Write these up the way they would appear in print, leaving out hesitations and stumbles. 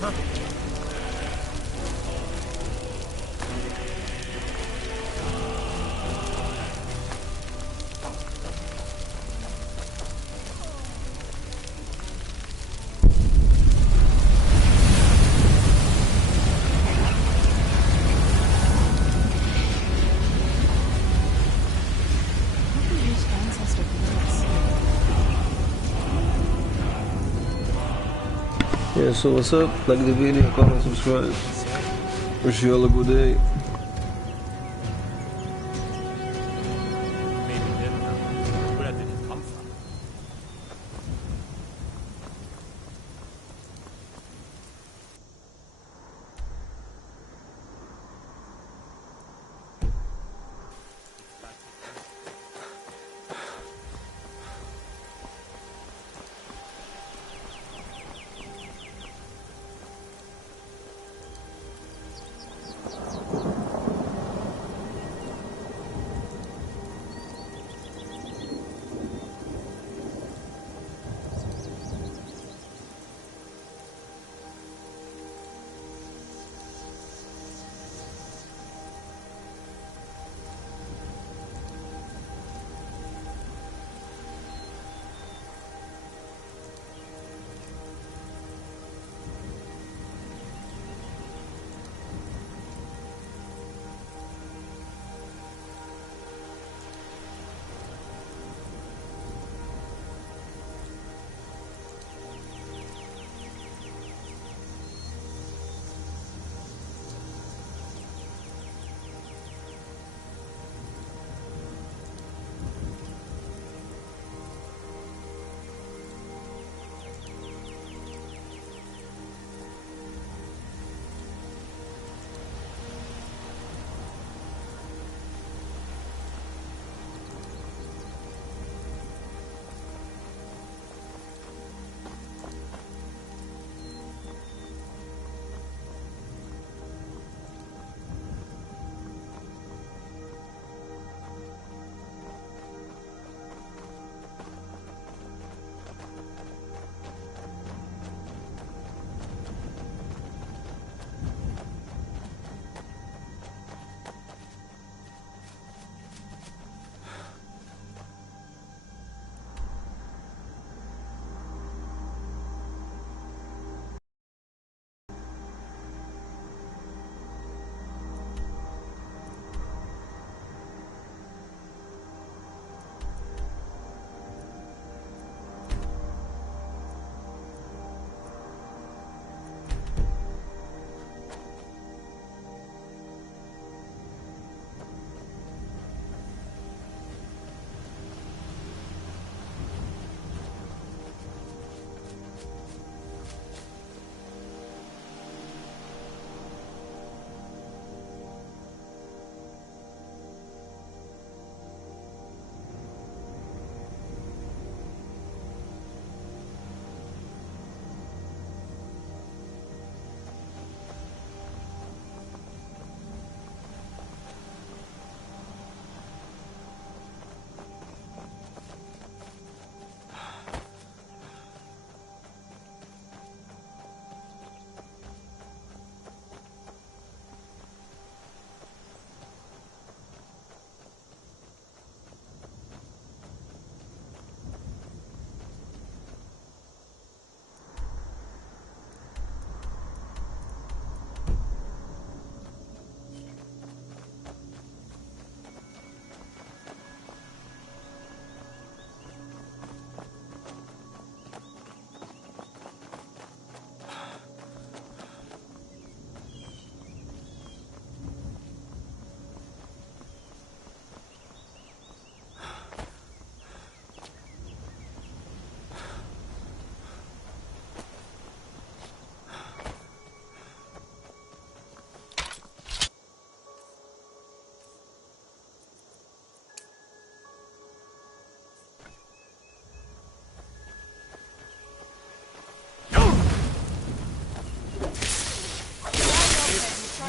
Yeah, so what's up? Like the video, comment, subscribe. Wish you all a good day.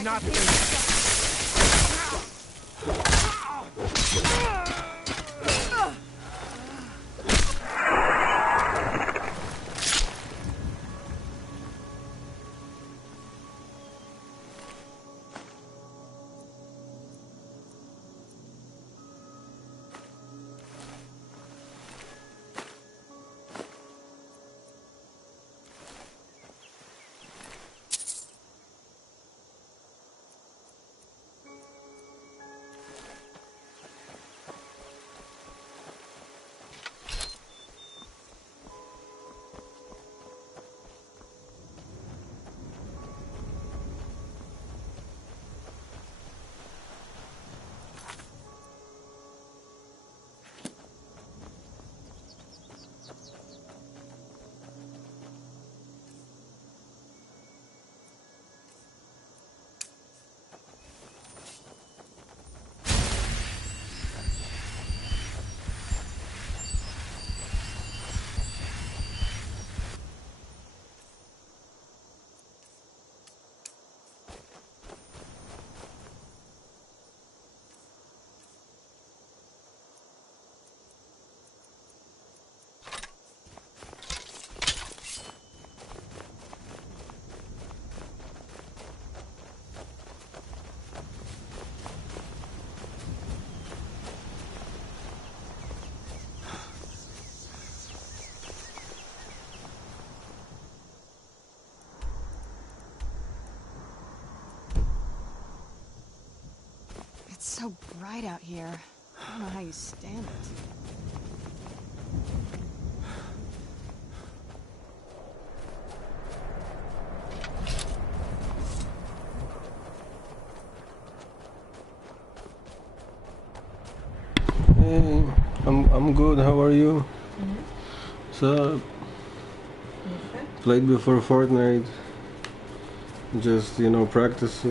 Nothing. so bright out here. I don't know how you stand it. Hey, I'm good. How are you? So played before Fortnite. Just practice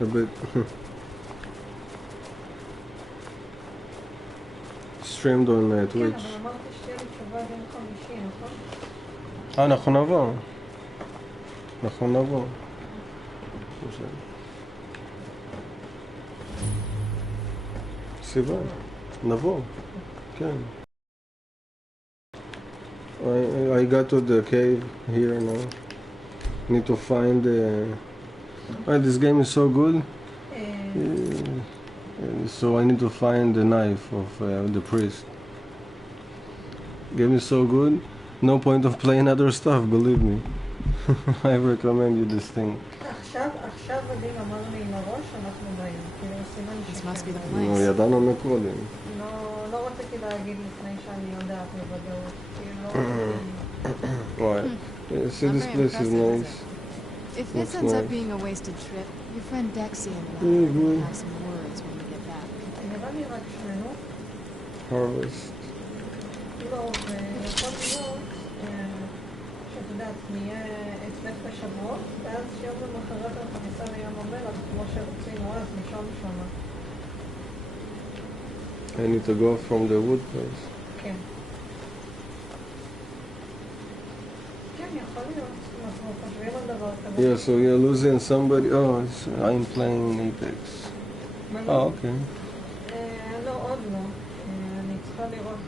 a bit. Streamed on Twitch. אנחנו נבוא. סיבה, נבוא, כן. I got to the cave here now. Need to find this game is so good. So I need to find the knife of the priest. Game is so good. No point of playing other stuff, believe me. I recommend you this thing. This must be the נו, place. ידענו מקודם. לא רציתי להגיד לפני שאני יודעת בוודאות. כאילו... Why? See, this place is nice. If this Looks ends up nice. being a wasted trip, your friend Dexy and I Mhm. will have some words when we get back. נראה לי רק שנינו. Harvest. לא, ויכול להיות שאת יודעת, נהיה אצלך בשבועות, ואז שיום למחרת אנחנו ניסע לים המלח, כמו שרצינו אז, לישון שמה. I need to go from the wood place. כן. כן, יכול להיות. אנחנו חושבים על דבר כזה. Yeah, so you're losing somebody. Oh, I'm playing Apex. Oh, okay. לא, עוד לא. אני צריכה לראות.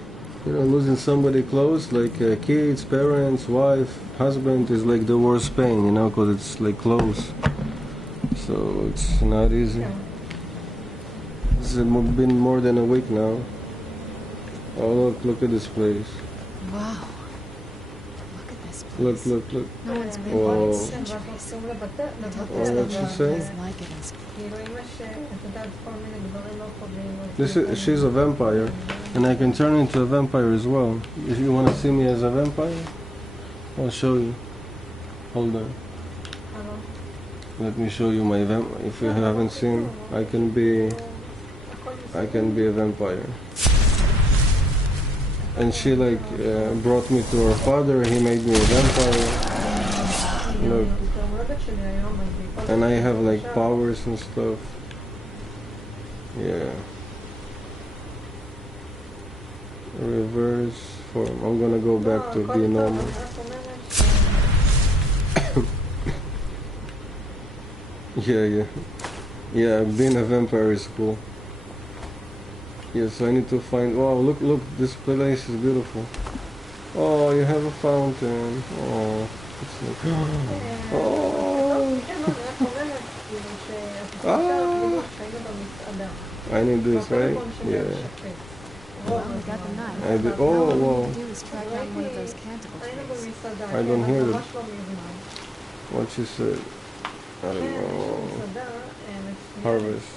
Losing somebody close, like kids, parents, wife, husband, is like the worst pain, because it's like close. So it's not easy. כן. It's been more than a week now. Oh, look at this place. Wow. Look at this place. Look. No one's been Whoa. here in כן, ואנחנו centuries. צריכים לבטא, what she say? It's like it is. כאילו אם יש, את יודעת, כל מיני דברים לא טובים. She's a vampire, and I can turn into a vampire as well. If you want to see me as a vampire, I'll show you. Hold on. Let me show you my if you haven't seen, I can be a vampire. And she brought me to her father. He made me a vampire. Look, and I have powers and stuff. Yeah. Reverse form. I'm gonna go back to be normal. Yeah, being a vampire is cool. Yes, I need to find. Wow, look, this place is beautiful. Oh, you have a fountain. Oh, it's like. Oh. I need this, right? Yeah. Well, we got the knife. I did. Oh, All we whoa. need to do is track down one of those canticle trees. I don't hear it. What she said. I don't know. Harvest.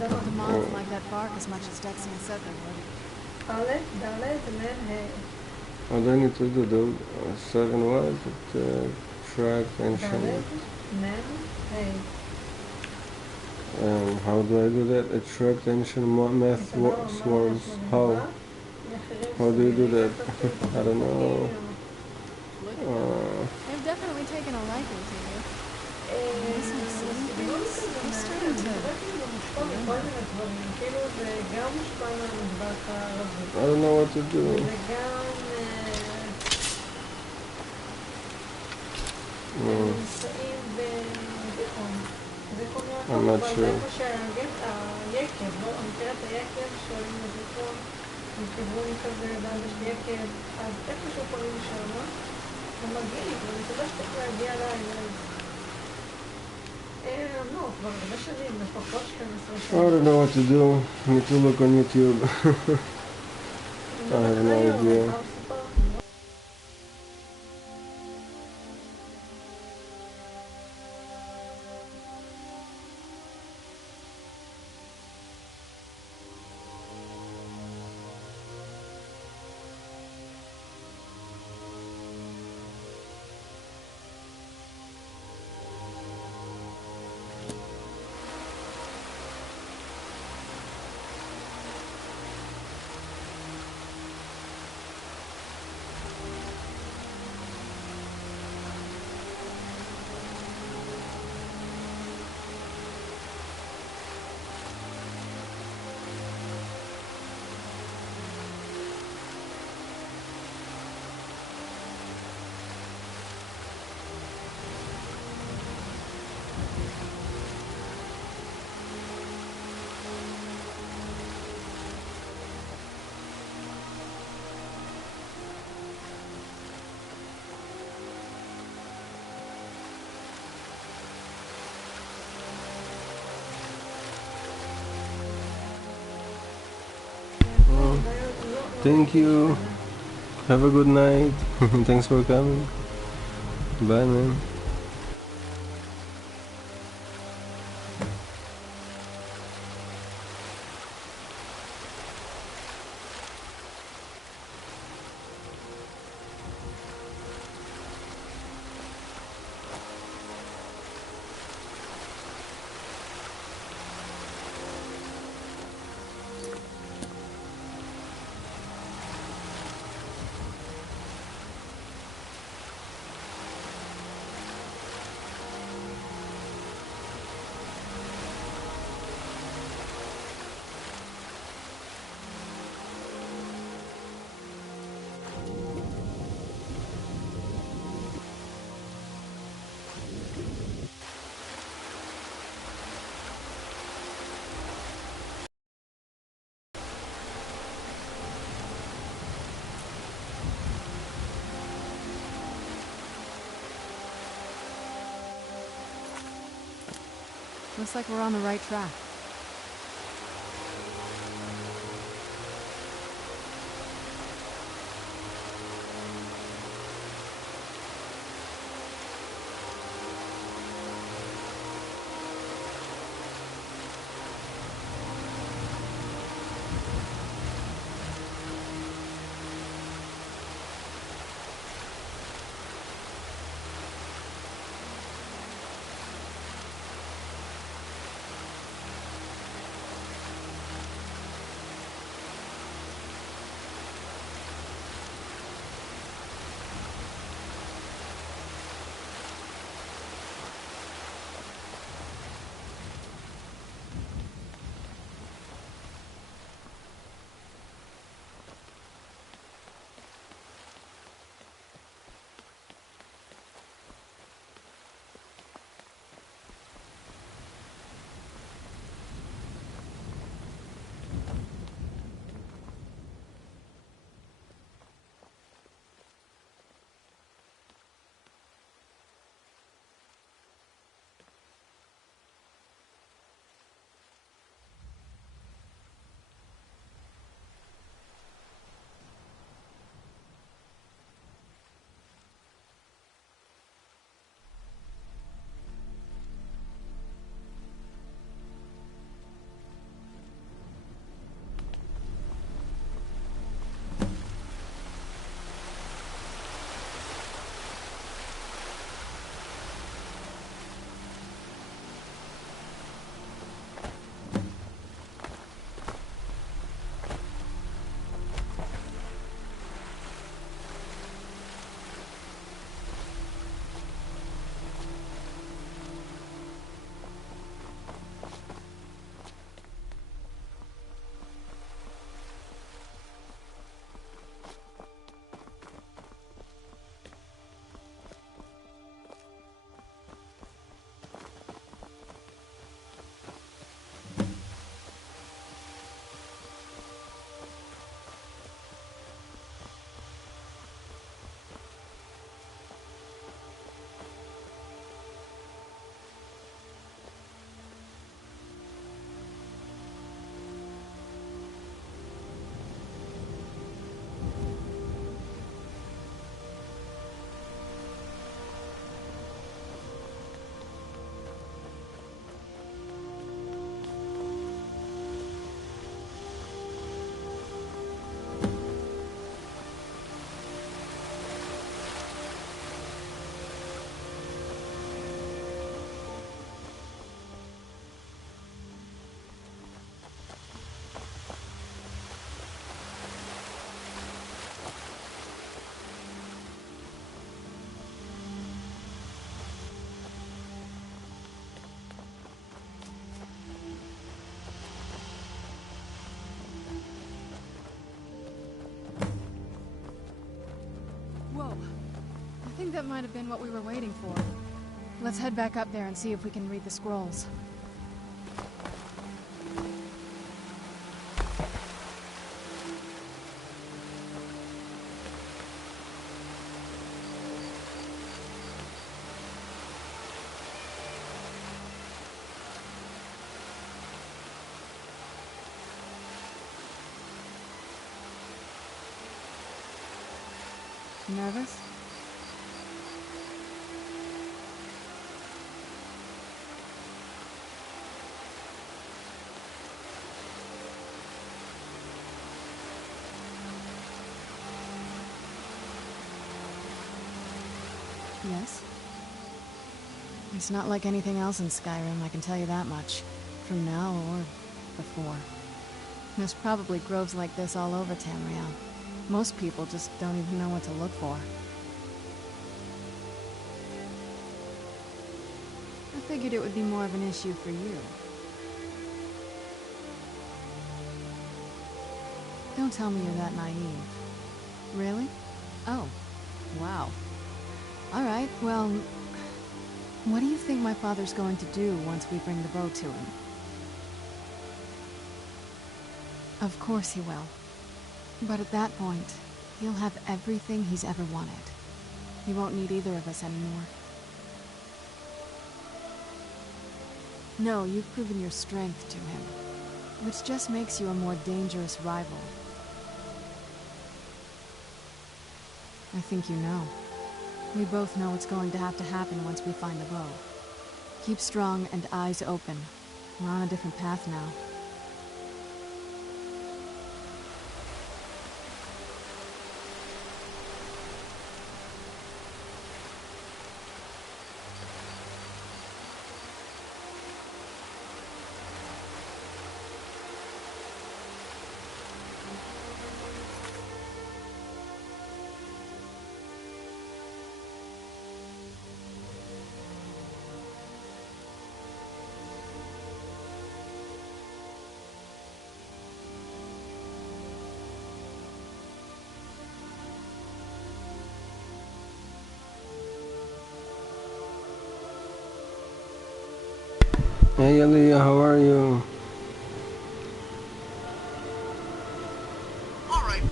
The moths like that bark as much as Dexy and said they would. What do I need to do? The 7 what? Track ancient. How do I do that? Attract ancient math swarms. How? How do you do that? I don't know. They've definitely taken a liking to you. Some silly things. You're starting to... I don't know what to do. I'm not sure. מכיוון כזה, ואז יש לי יקב, אז איפשהו קוראים שמה, הוא מגיע, ואני חושבת שצריך להגיע אליי, לא, כבר הרבה שנים, לפחות 12 שנים. I don't know what to do. I need to look on YouTube. I have no idea. Thank you. Have a good night. Thanks for coming. Bye, man. Looks like we're on the right track. I think that might have been what we were waiting for. Let's head back up there and see if we can read the scrolls. Nervous? Yes? It's not like anything else in Skyrim, I can tell you that much. From now or before. There's probably groves like this all over Tamriel. Most people just don't even know what to look for. I figured it would be more of an issue for you. Don't tell me you're that naive. Really? Oh, wow. Alright, well, what do you think my father's going to do once we bring the bow to him? Of course he will. But at that point, he'll have everything he's ever wanted. He won't need either of us anymore. No, you've proven your strength to him, which just makes you a more dangerous rival. I think you know. We both know what's going to have to happen once we find the bow. Keep strong and eyes open. We're on a different path now. Hey Aliyah, how are you? Alright.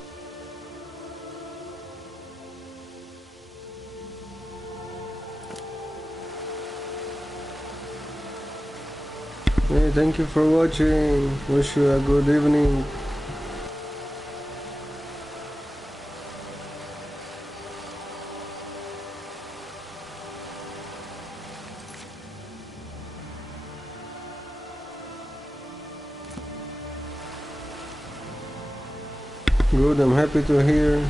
Hey, thank you for watching. Wish you a good evening. Good, I'm happy to hear.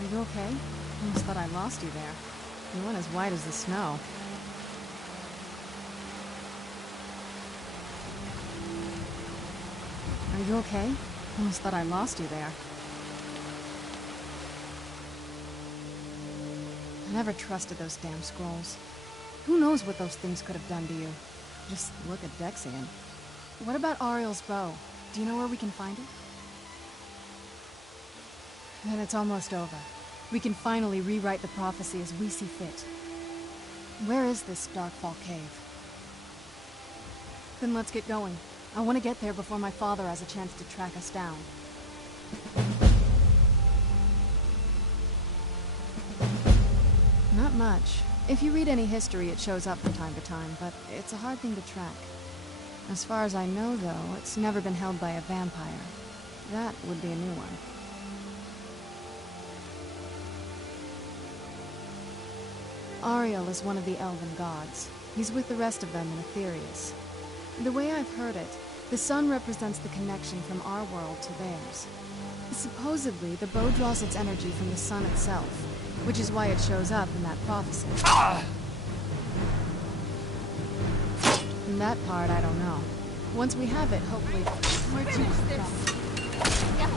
Are you okay? I almost thought I lost you there. You went as white as the snow. Are you okay? I almost thought I lost you there. I never trusted those damn scrolls. Who knows what those things could have done to you? Just look at Dexian. What about Ariel's bow? Do you know where we can find it? Then it's almost over. We can finally rewrite the prophecy as we see fit. Where is this Darkfall cave? Then let's get going. I want to get there before my father has a chance to track us down. Not much. If you read any history, it shows up from time to time, but it's a hard thing to track. As far as I know, though, it's never been held by a vampire. That would be a new one. Ariel is one of the elven gods. He's with the rest of them in Aetherius. The way I've heard it, the sun represents the connection from our world to theirs. Supposedly, the bow draws its energy from the sun itself, which is why it shows up in that prophecy. That part, I don't know. Once we have it, hopefully... Where'd you come from? Yeah.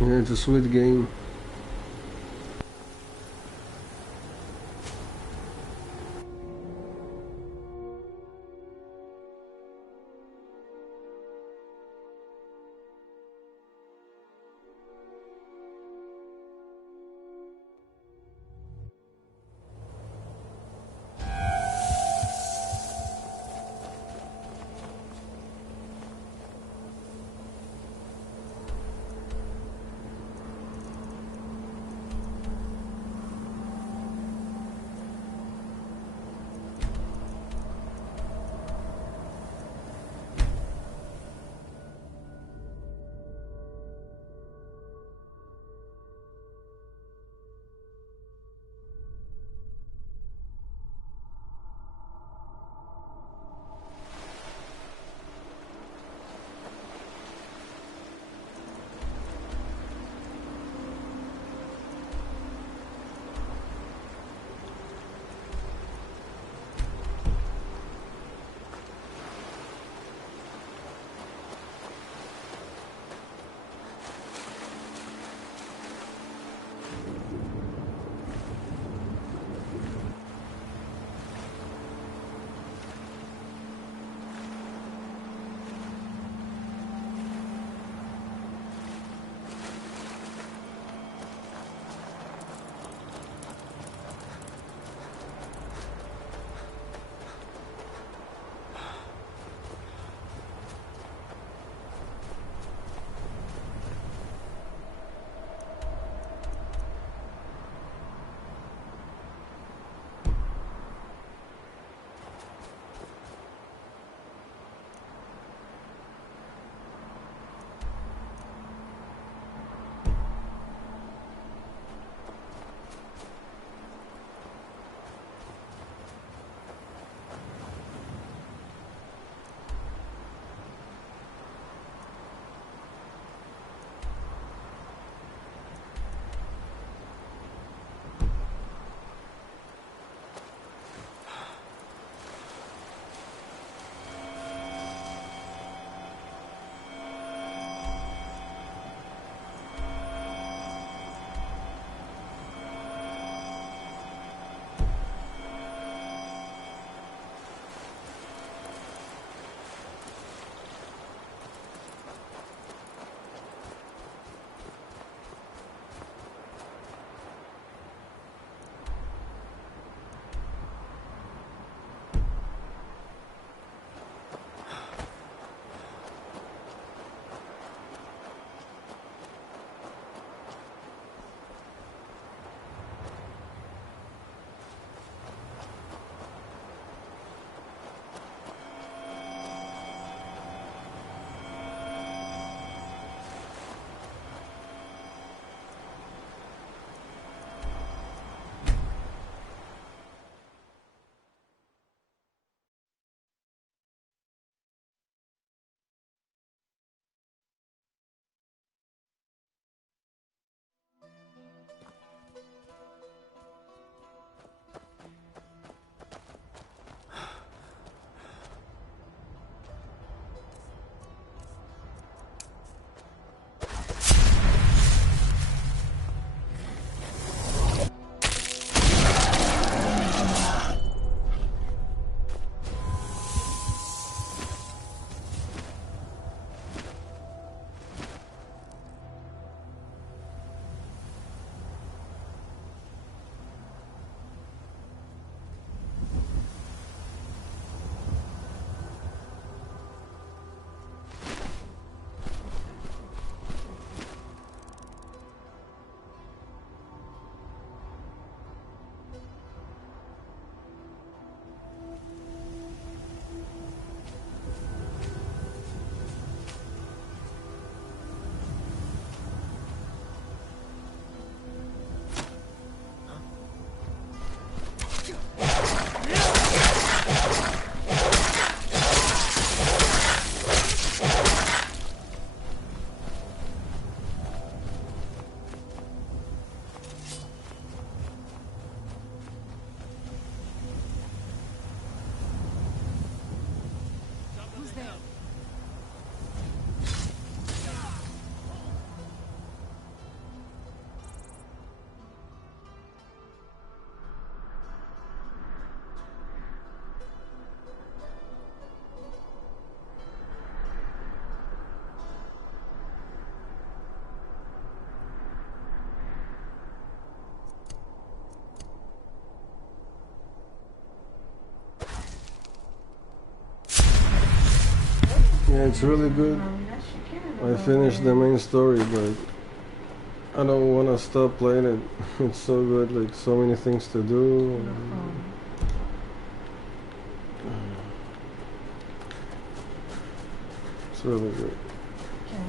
Yeah, it's a sweet game. Yeah, it's really good. מאמינה שכן, I אבל, finished the main story, but I don't want to stop playing it. It's so good, like so many things to do. נכון. It's really good. כן.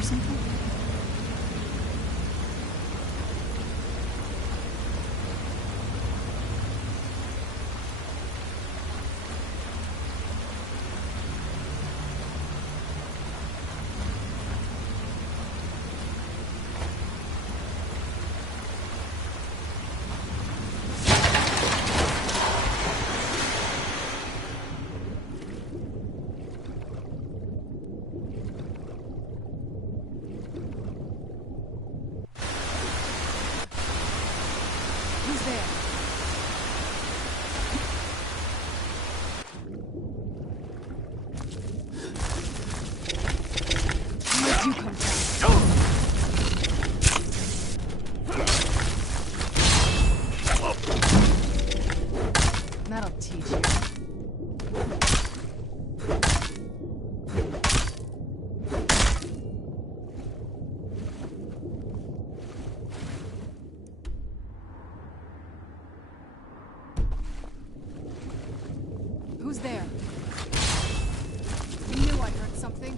Or something? Who's there? Where'd you come from? That'll teach you. Who's there? You knew I heard something.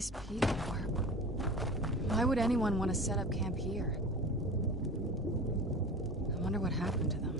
These people are... Why would anyone want to set up camp here? I wonder what happened to them.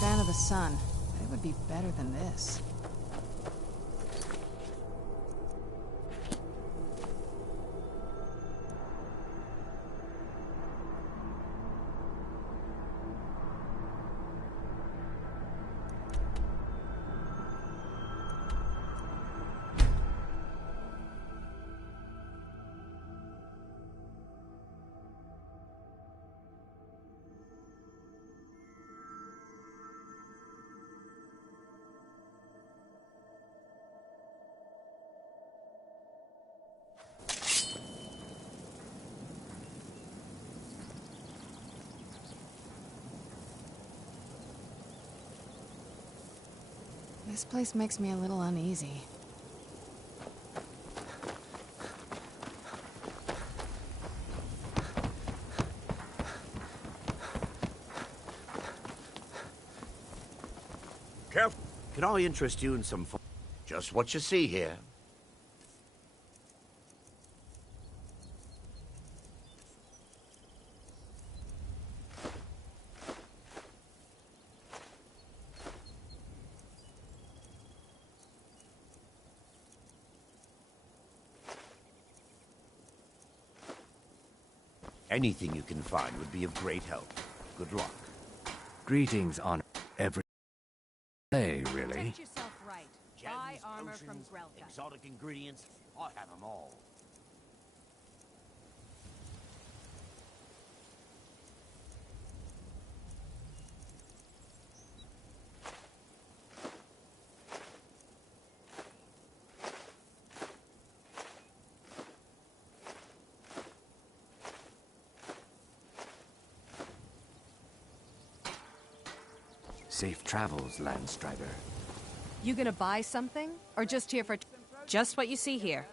Fan of the sun, but it would be better than this. This place makes me a little uneasy. Careful. Can I interest you in some fun? Just what you see here. Anything you can find would be of great help. Good luck. Greetings on every day, really. Get yourself right. Buy armor from Grelka. Exotic ingredients, I have them all. Safe travels, Landstrider. You gonna buy something? Or just here for... Just what you see here.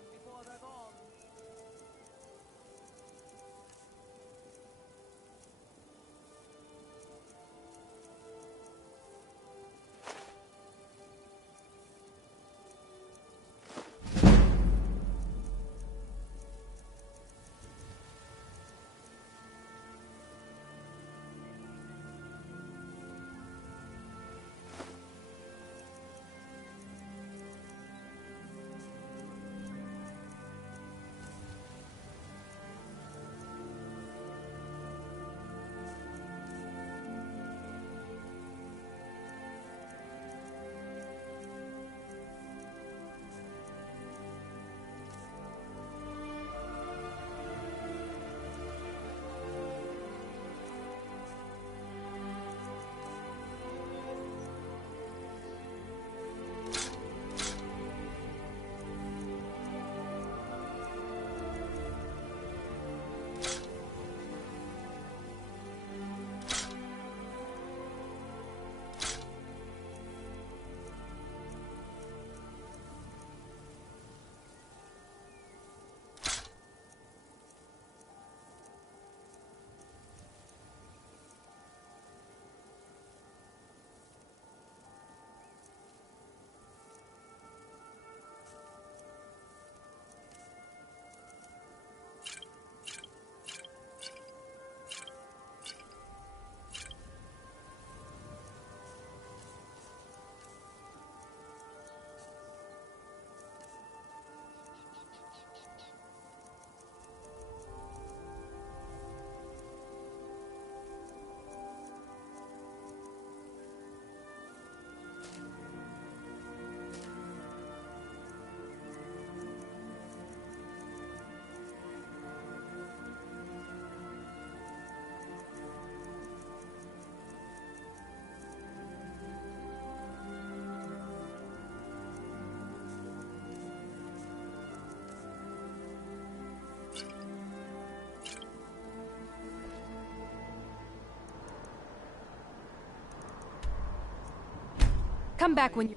Come back when you...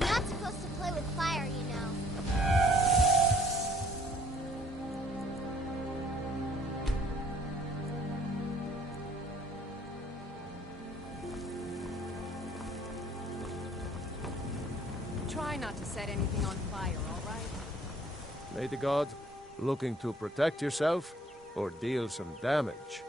You're not supposed to play with fire, you know. Try not to set anything on fire, all right? May the gods, looking to protect yourself or deal some damage?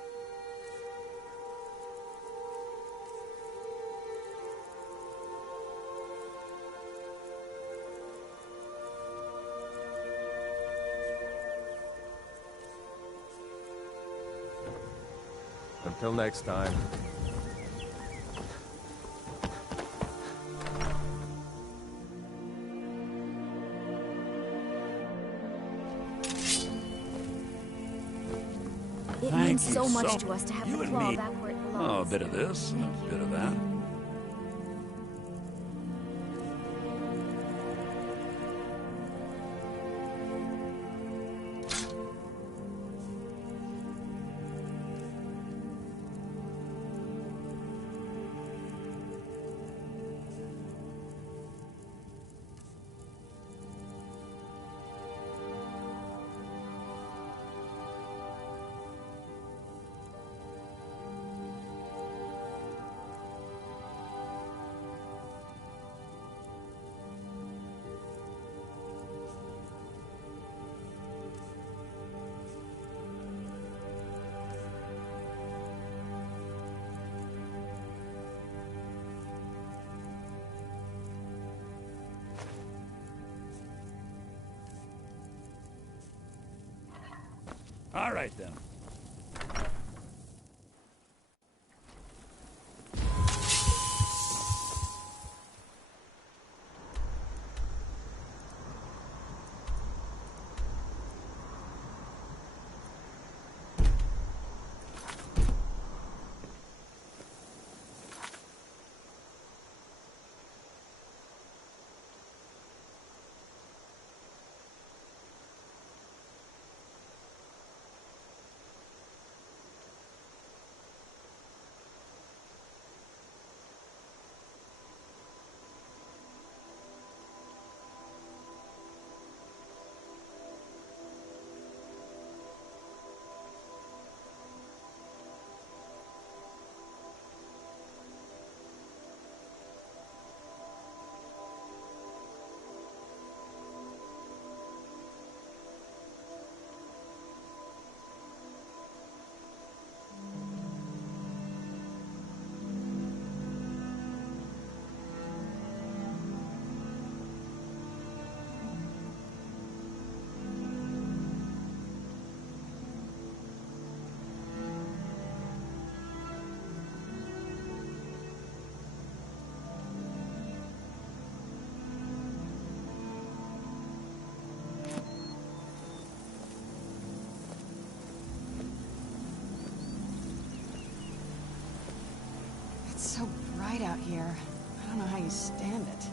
Until next time. It Thank means you so much so- to us to have you the and claw me. back where it Oh, a belongs. bit of this, a bit of that. All right, then. It's so bright out here. I don't know how you stand it.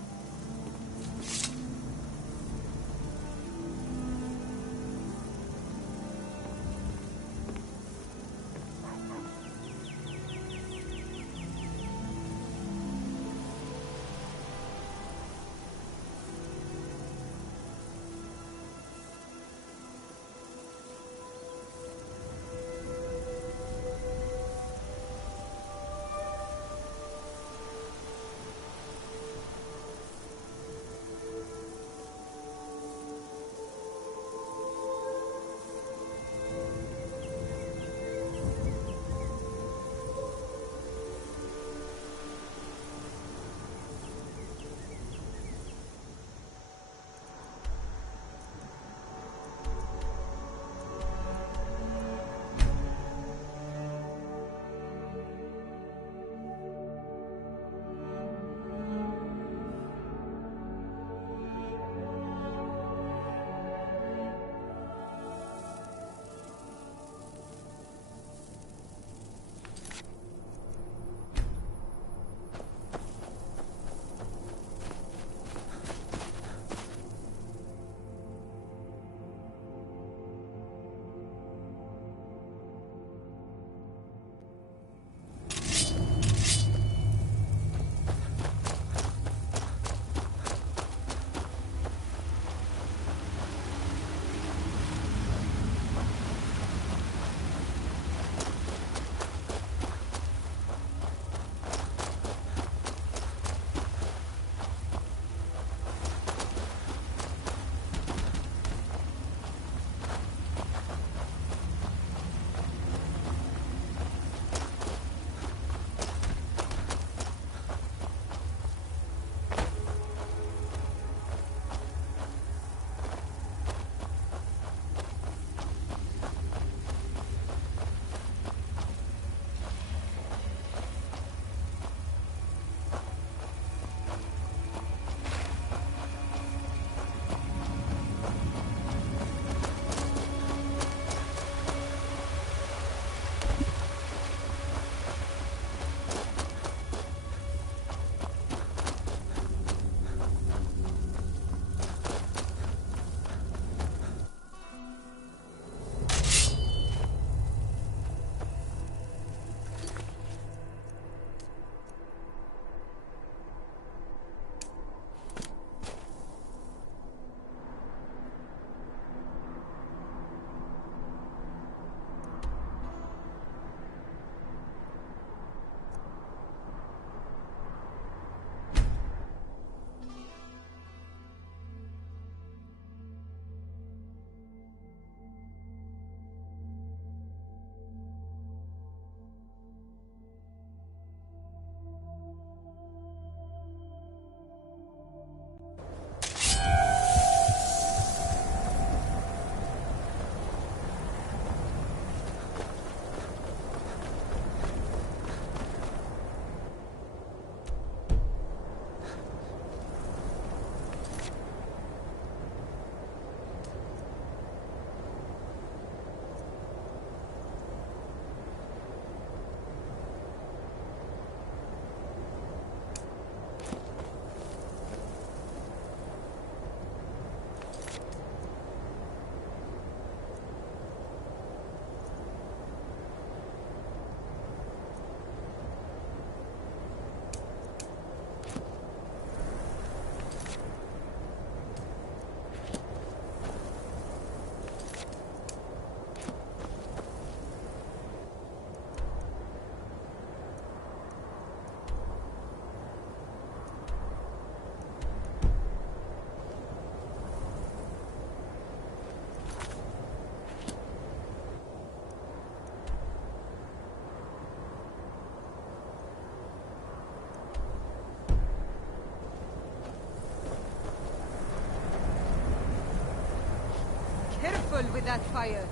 Careful with that fire.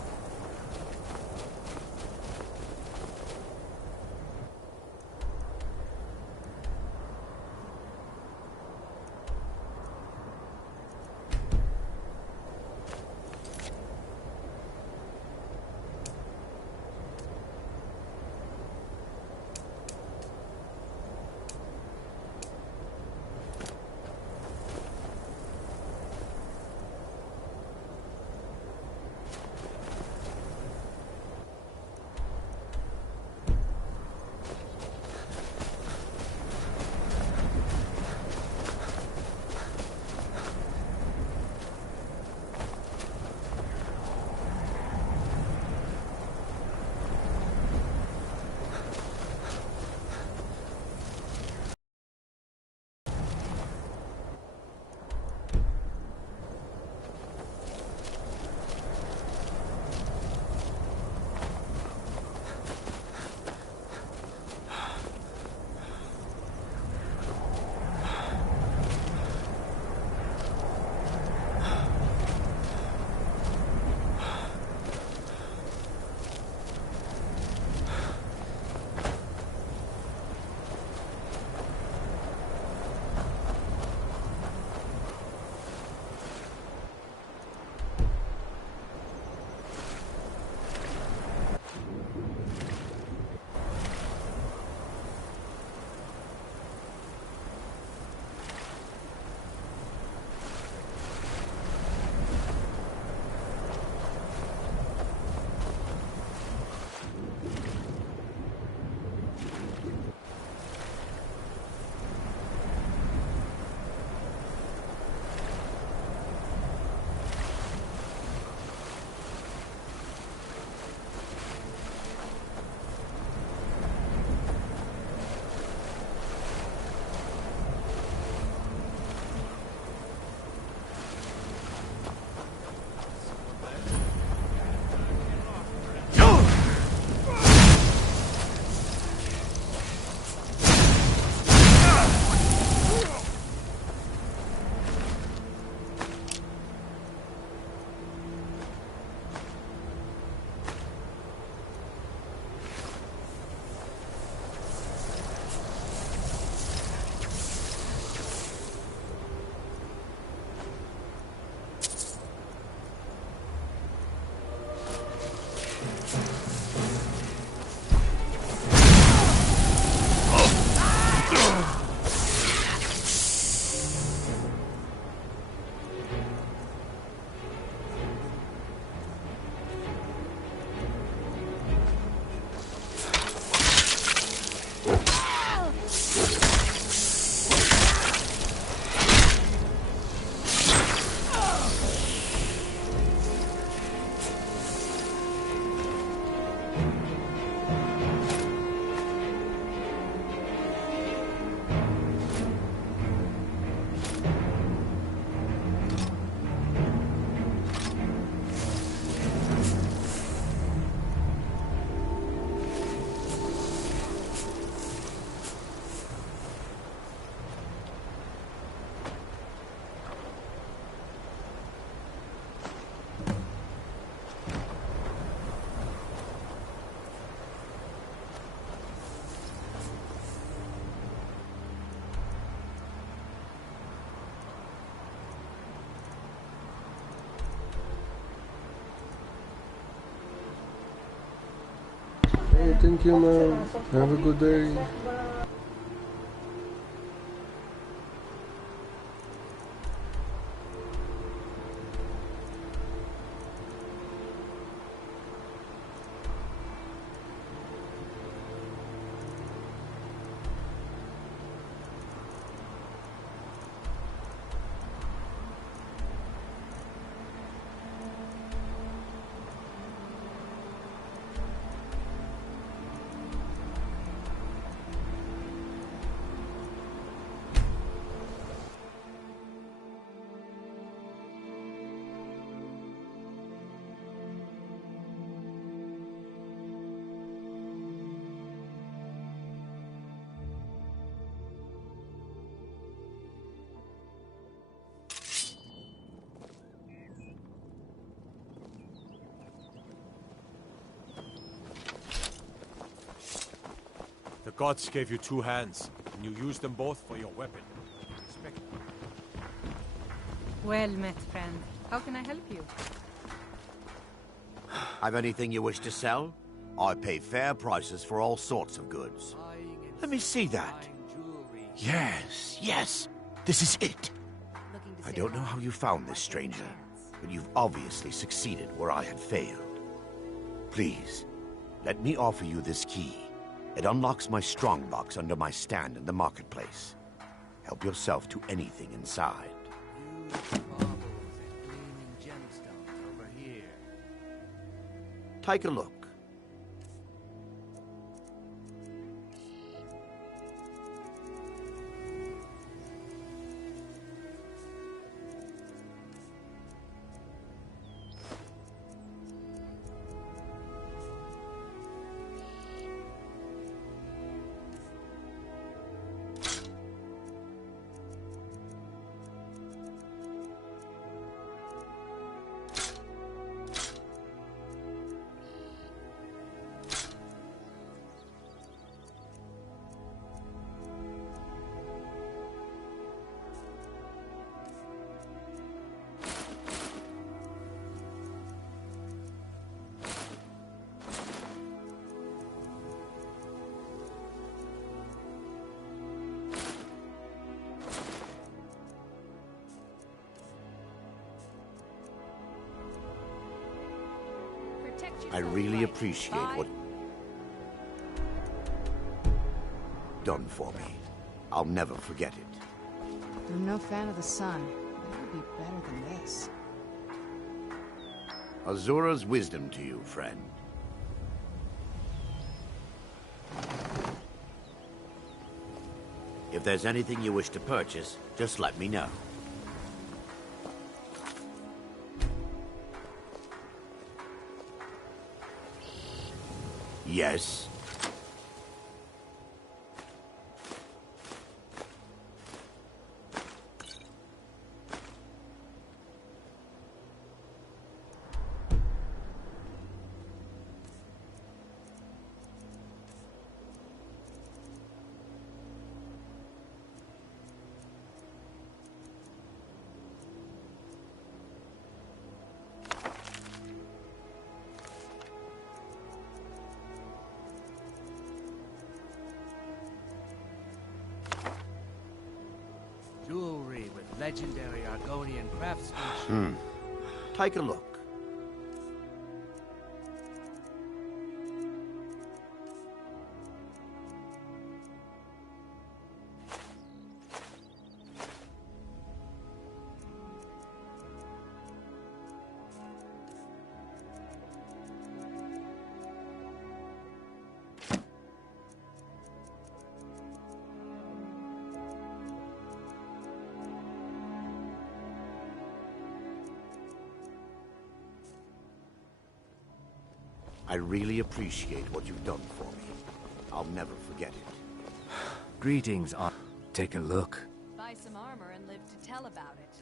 Thank you, man. Have a good day. The gods gave you two hands, and you used them both for your weapon. Well met, friend. How can I help you? Have anything you wish to sell? I pay fair prices for all sorts of goods. Let me see that. Yes, yes, this is it. I don't know how you found this, stranger, but you've obviously succeeded where I had failed. Please, let me offer you this key. It unlocks my strongbox under my stand in the marketplace. Help yourself to anything inside. Take a look. I really appreciate what done for me. I'll never forget it. I'm no fan of the sun. It would be better than this. Azura's wisdom to you, friend. If there's anything you wish to purchase, just let me know. Yes. Jewelry with legendary Argonian craftsmanship. Take a look. I really appreciate what you've done for me. I'll never forget it. Greetings on. Take a look. Buy some armor and live to tell about it.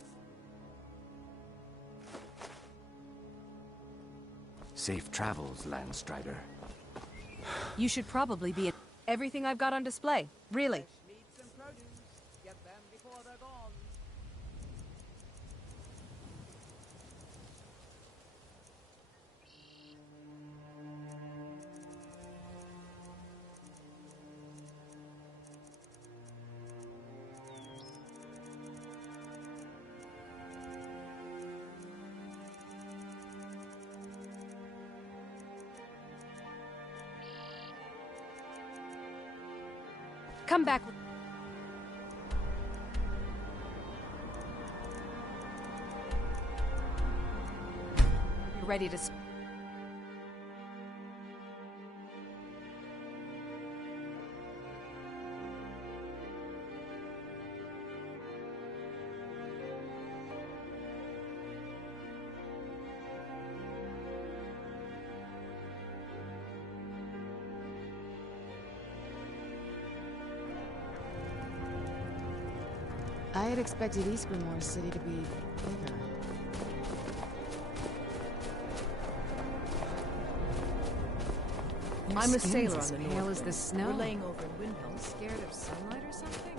Safe travels, Landstrider. You should probably be at everything I've got on display. Really. Come back. Ready to... I had expected East Grimoire City to be bigger. I'm a sailor on the north. Pale as the snow. We're laying over in Windhelm. Scared of sunlight or something?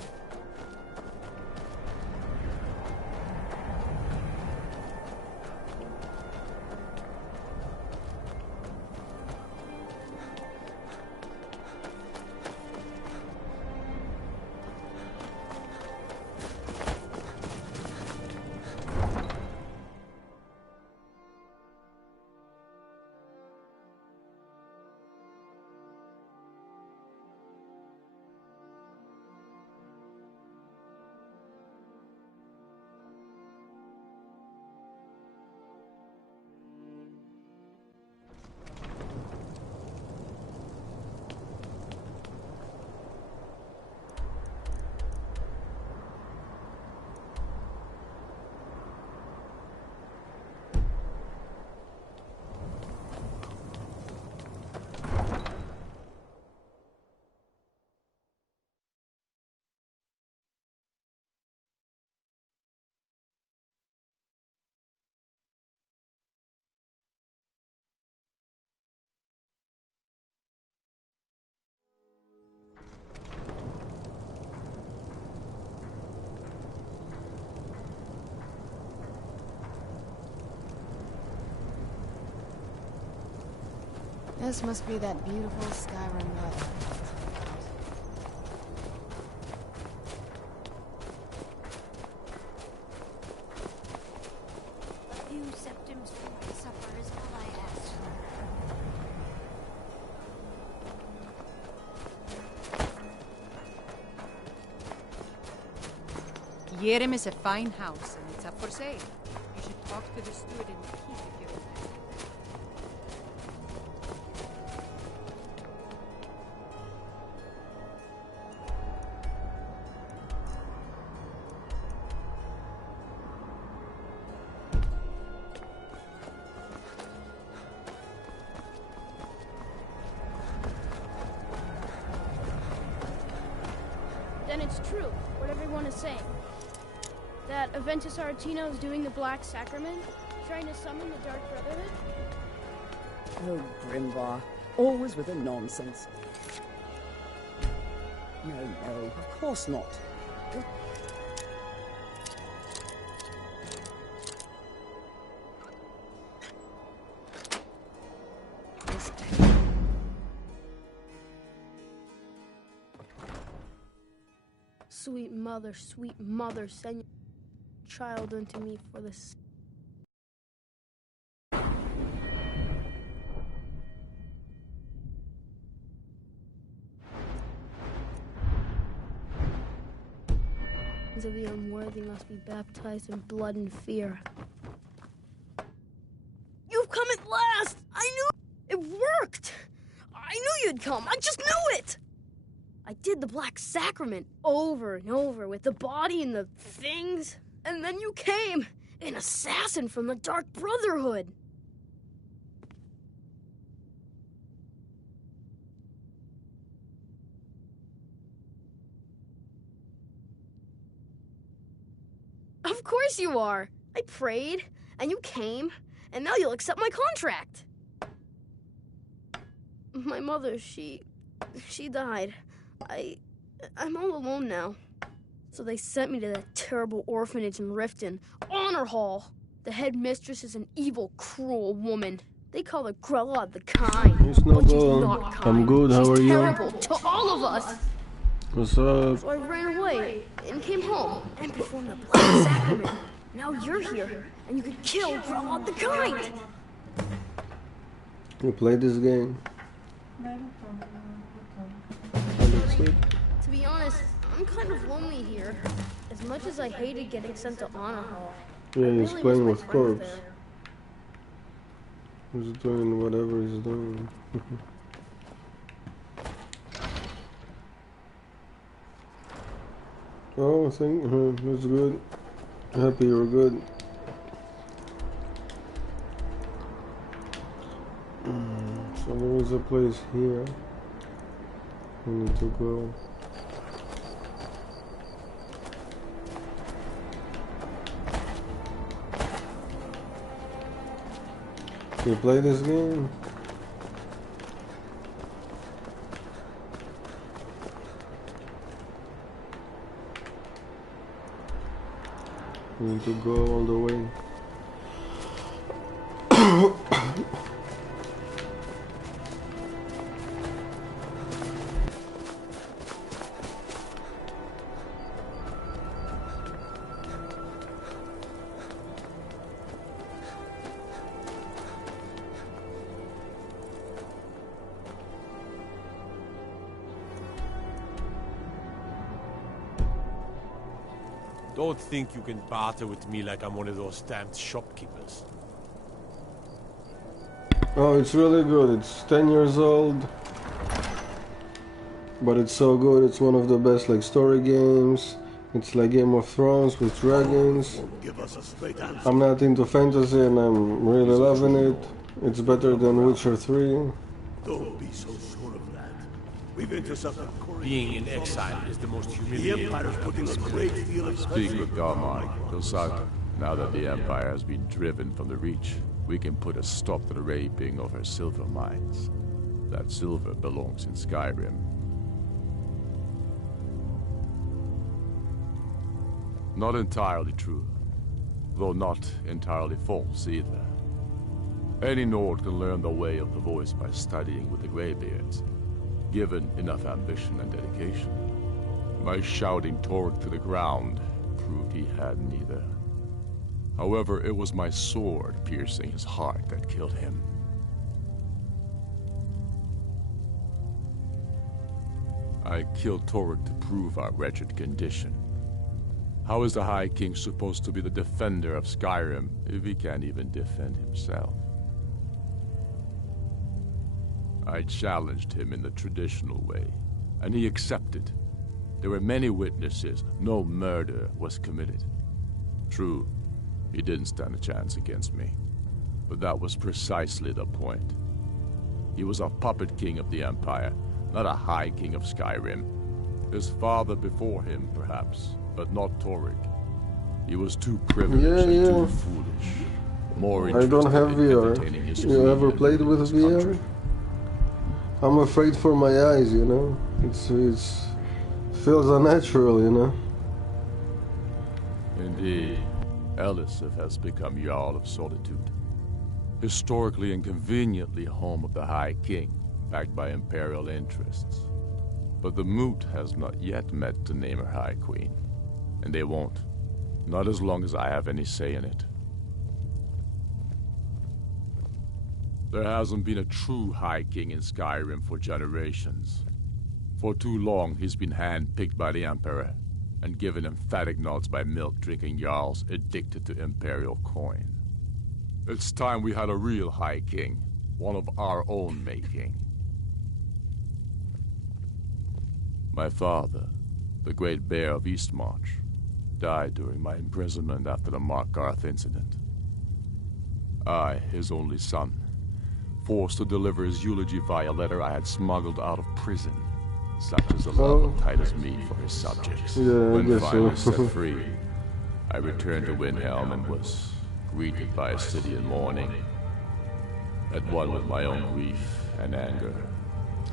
This must be that beautiful Skyrim weather. A few septims for my supper is all I ask for. Yerem is a fine house, and it's up for sale. You should talk to the steward in the keep if you're interested. Then it's true, what everyone is saying. That Aventus Aretino is doing the Black Sacrament, trying to summon the Dark Brotherhood? Oh, Grimvar. Always with the nonsense. No, of course not. Sweet mother, send your child unto me for this. Of the unworthy must be baptized in blood and fear. You've come at last! I knew it worked! I knew you'd come! I just knew it! I did the Black Sacrament over and over with the body and the things. And then you came, an assassin from the Dark Brotherhood. Of course you are. I prayed, and you came, and now you'll accept my contract. My mother, she died. I'm all alone now. So they sent me to that terrible orphanage in Riften, Honor Hall. The headmistress is an evil, cruel woman. They call her Grella the Kind. It's no but she's go. not kind. I'm good, how are she's you? terrible to all of us. What's up? So I ran away and came home and performed the Black Sacrament. Now you're here, and you can kill Grella the Kind. You play this game? To be honest, I'm kind of lonely here. As much as I hated getting sent to honor hall. Yeah, he's really playing miss with my friends corpse. there. He's doing whatever he's doing. Oh, I think that's good. Happy you're good. So there is a place here. We need to go. You play this game? We need to go all the way. Don't think you can barter with me like I'm one of those damned shopkeepers. Oh, it's really good. It's 10 years old. But it's so good. It's one of the best like story games. It's like Game of Thrones with dragons. Give us a straight answer. I'm not into fantasy and I'm really loving it. It's better than Witcher 3. Don't be so sure of that. We've intercepted Being in exile is the most the humiliating. Empire is putting a great deal of Speak with Garmar. Go south. Now that the Empire has been driven from the Reach, we can put a stop to the raping of her silver mines. That silver belongs in Skyrim. Not entirely true, though not entirely false either. Any Nord can learn the way of the voice by studying with the Greybeards, given enough ambition and dedication. My shouting Torg to the ground proved he had neither. However, it was my sword piercing his heart that killed him. I killed Torg to prove our wretched condition. How is the High King supposed to be the defender of Skyrim if he can't even defend himself? I challenged him in the traditional way, and he accepted. There were many witnesses. No murder was committed. True, he didn't stand a chance against me, but that was precisely the point. He was a puppet king of the Empire, not a High King of Skyrim. His father before him, perhaps, but not Torg. He was too privileged and too foolish. More I don't have interested in VR. entertaining his You ever queen played and with his VR? country. I'm afraid for my eyes, you know. It's feels unnatural, you know. Indeed, Elisif has become Jarl of Solitude. Historically and conveniently home of the High King, backed by imperial interests. But the Moot has not yet met to name her High Queen. And they won't. Not as long as I have any say in it. There hasn't been a true High King in Skyrim for generations. For too long, he's been hand-picked by the Emperor, and given emphatic nods by milk-drinking Jarls addicted to imperial coin. It's time we had a real High King, one of our own making. My father, the Great Bear of Eastmarch, died during my imprisonment after the Markarth incident. I, his only son, forced to deliver his eulogy via letter I had smuggled out of prison, such as the love of Titus meat for his subjects. When finally set free, I returned to Windhelm and was greeted by a city in mourning, at one with my own grief and anger.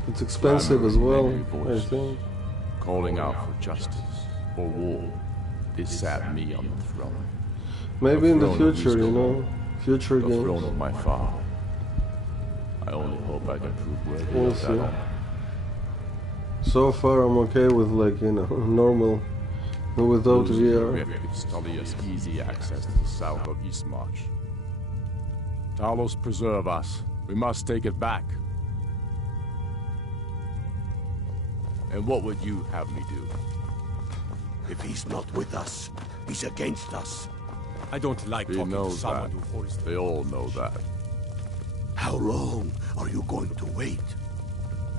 It's expensive as well, I think. Calling out for justice, for war. They sat me on the throne. Maybe in the future, you know, future the games. The throne of my father. I only hope I can prove worthy We'll of that see. honor. So far, I'm okay with like, you know, normal, without Losing the VR. rift could sully us easy access to the south of Eastmarch. Talos, preserve us. We must take it back. And what would you have me do? If he's not with us, he's against us. I don't like He talking to knows someone that. who holds the... They all know that. How long are you going to wait?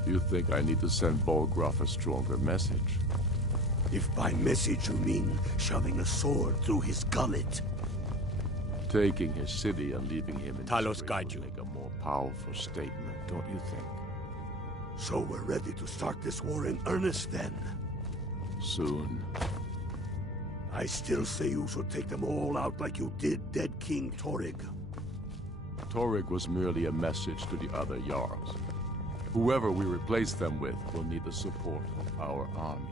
You think I need to send Bolgraf a stronger message? If by message you mean shoving a sword through his gullet. Taking his city and leaving him in Talos disgrace guide would you. make a more powerful statement, don't you think? So we're ready to start this war in earnest then? Soon. I still say you should take them all out like you did dead King Torrig. Torrig was merely a message to the other Jarls. Whoever we replace them with will need the support of our armies.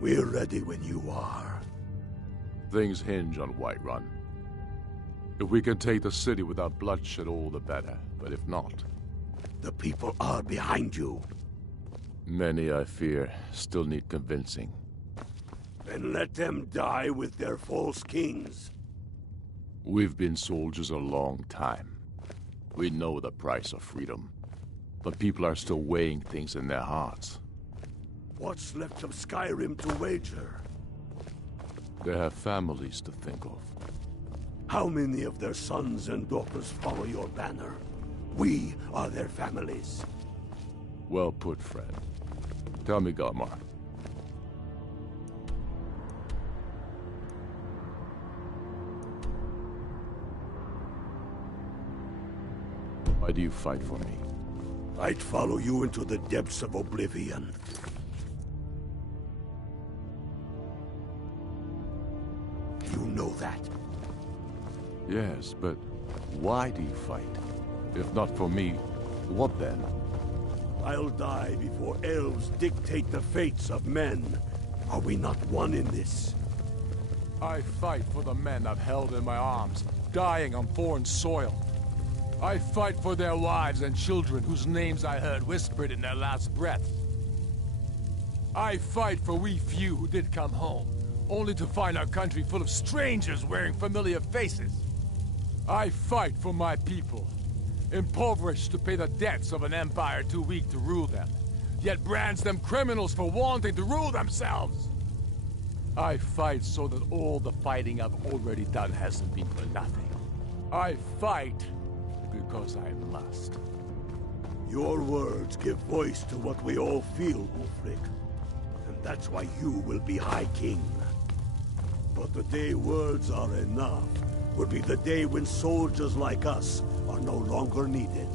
We're ready when you are. Things hinge on Whiterun. If we can take the city without bloodshed, all the better. But if not... The people are behind you. Many, I fear, still need convincing. Then let them die with their false kings. We've been soldiers a long time. We know the price of freedom. But people are still weighing things in their hearts. What's left of Skyrim to wager? They have families to think of. How many of their sons and daughters follow your banner? We are their families. Well put, friend. Tell me, Galmar. Why do you fight for me? I'd follow you into the depths of oblivion. You know that. Yes, but why do you fight? If not for me, what then? I'll die before elves dictate the fates of men. Are we not one in this? I fight for the men I've held in my arms, dying on foreign soil. I fight for their wives and children whose names I heard whispered in their last breath. I fight for we few who did come home, only to find our country full of strangers wearing familiar faces. I fight for my people, impoverished to pay the debts of an empire too weak to rule them, yet brands them criminals for wanting to rule themselves. I fight so that all the fighting I've already done hasn't been for nothing. I fight because I must. Your words give voice to what we all feel, Wolfric. And that's why you will be High King. But the day words are enough will be the day when soldiers like us are no longer needed.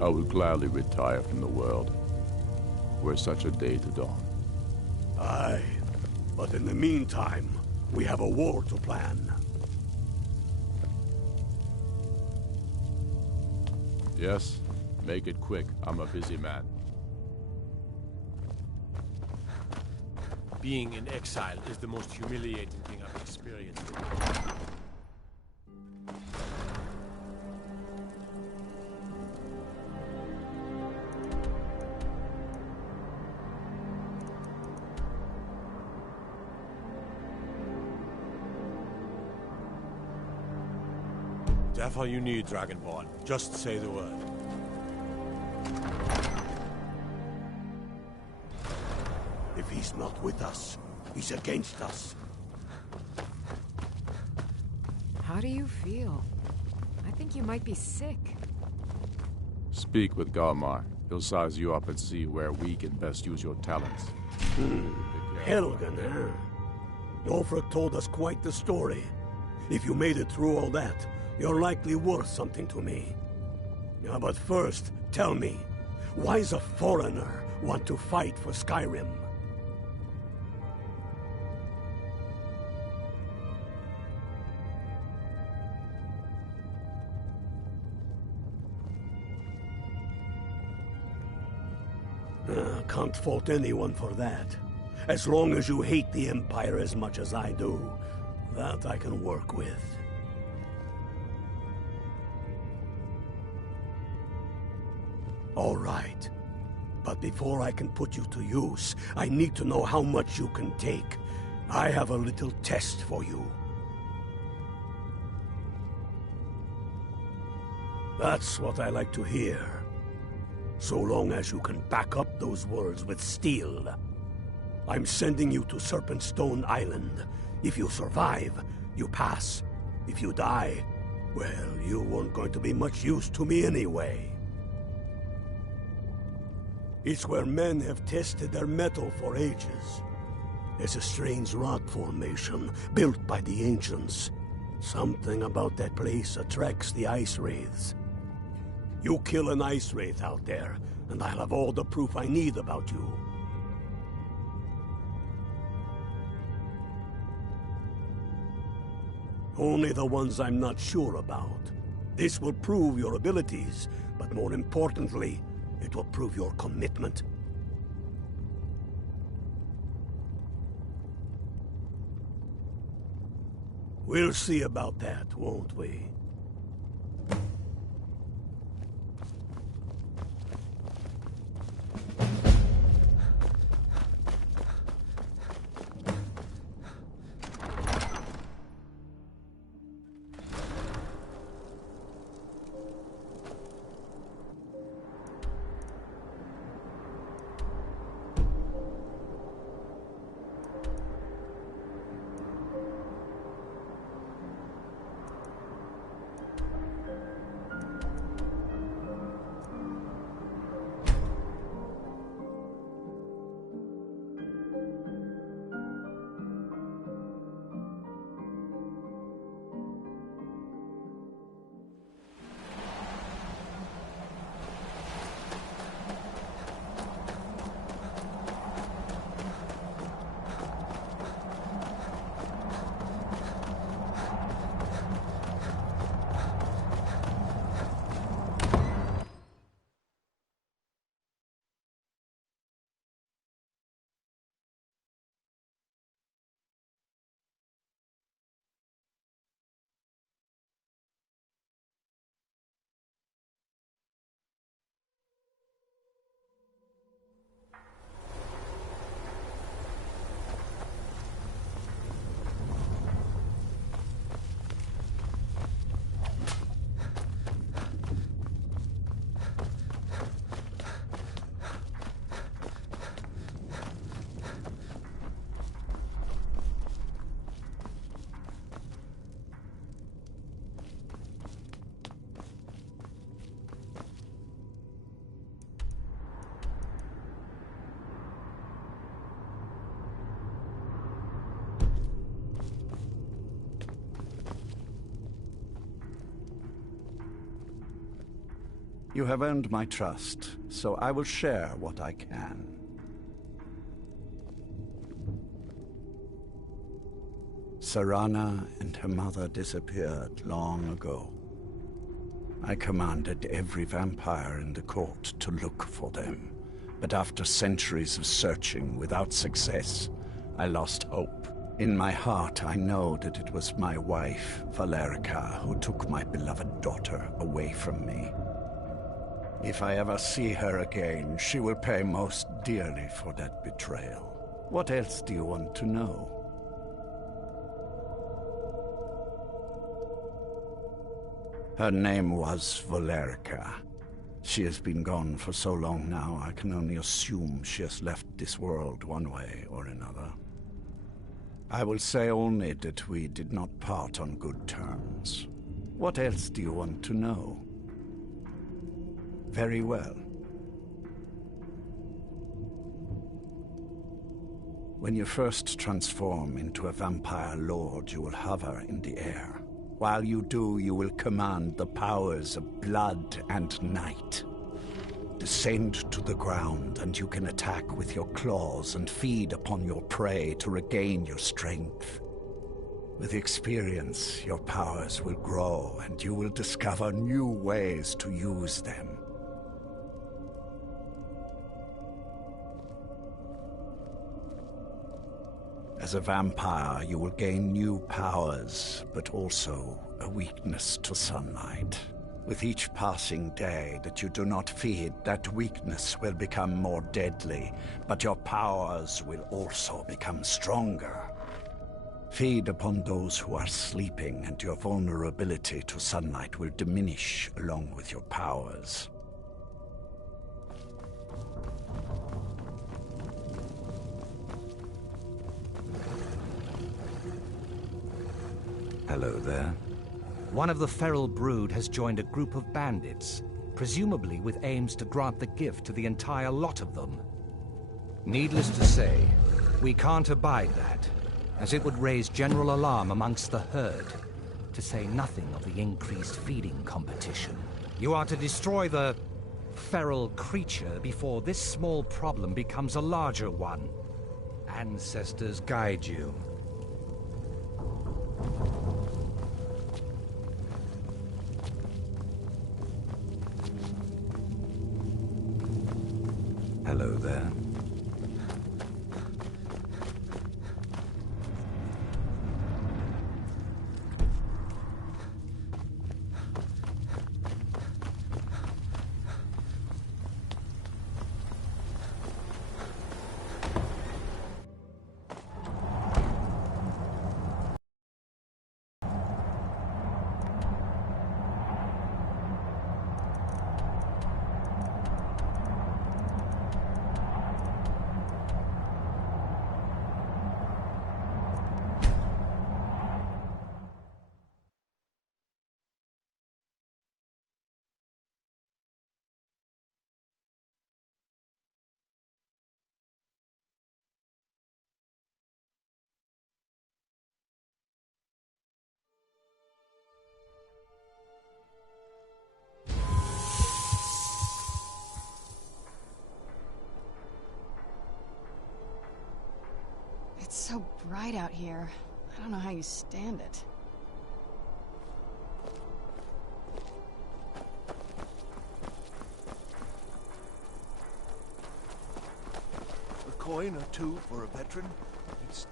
I would gladly retire from the world, were such a day to dawn. Aye, but in the meantime, we have a war to plan. Yes? Make it quick. I'm a busy man. Being in exile is the most humiliating thing I've experienced. Whatever you need, Dragonborn. Just say the word. If he's not with us, he's against us. How do you feel? I think you might be sick. Speak with Galmar. He'll size you up and see where we can best use your talents. Helgen, huh? Ulfric told us quite the story. If you made it through all that, you're likely worth something to me. Now, but first, tell me, why does a foreigner want to fight for Skyrim? Can't fault anyone for that. As long as you hate the Empire as much as I do, that I can work with. All right. But before I can put you to use, I need to know how much you can take. I have a little test for you. That's what I like to hear. So long as you can back up those words with steel. I'm sending you to Serpentstone Island. If you survive, you pass. If you die, well, you weren't going to be much use to me anyway. It's where men have tested their metal for ages. There's a strange rock formation built by the ancients. Something about that place attracts the ice wraiths. You kill an ice wraith out there, and I'll have all the proof I need about you. Only the ones I'm not sure about. This will prove your abilities, but more importantly, it will prove your commitment. We'll see about that, won't we? You have earned my trust, so I will share what I can. Serana and her mother disappeared long ago. I commanded every vampire in the court to look for them, but after centuries of searching without success, I lost hope. In my heart, I know that it was my wife, Valerica, who took my beloved daughter away from me. If I ever see her again, she will pay most dearly for that betrayal. What else do you want to know? Her name was Valerica. She has been gone for so long now, I can only assume she has left this world one way or another. I will say only that we did not part on good terms. What else do you want to know? Very well. When you first transform into a vampire lord, you will hover in the air. While you do, you will command the powers of blood and night. Descend to the ground, and you can attack with your claws and feed upon your prey to regain your strength. With experience, your powers will grow, and you will discover new ways to use them. As a vampire, you will gain new powers, but also a weakness to sunlight. With each passing day that you do not feed, that weakness will become more deadly, but your powers will also become stronger. Feed upon those who are sleeping, and your vulnerability to sunlight will diminish along with your powers. Hello there. One of the feral brood has joined a group of bandits, presumably with aims to grant the gift to the entire lot of them. Needless to say, we can't abide that, as it would raise general alarm amongst the herd, to say nothing of the increased feeding competition. You are to destroy the feral creature before this small problem becomes a larger one. Ancestors guide you. Hello there. It's so bright out here. I don't know how you stand it. A coin or two for a veteran? It's...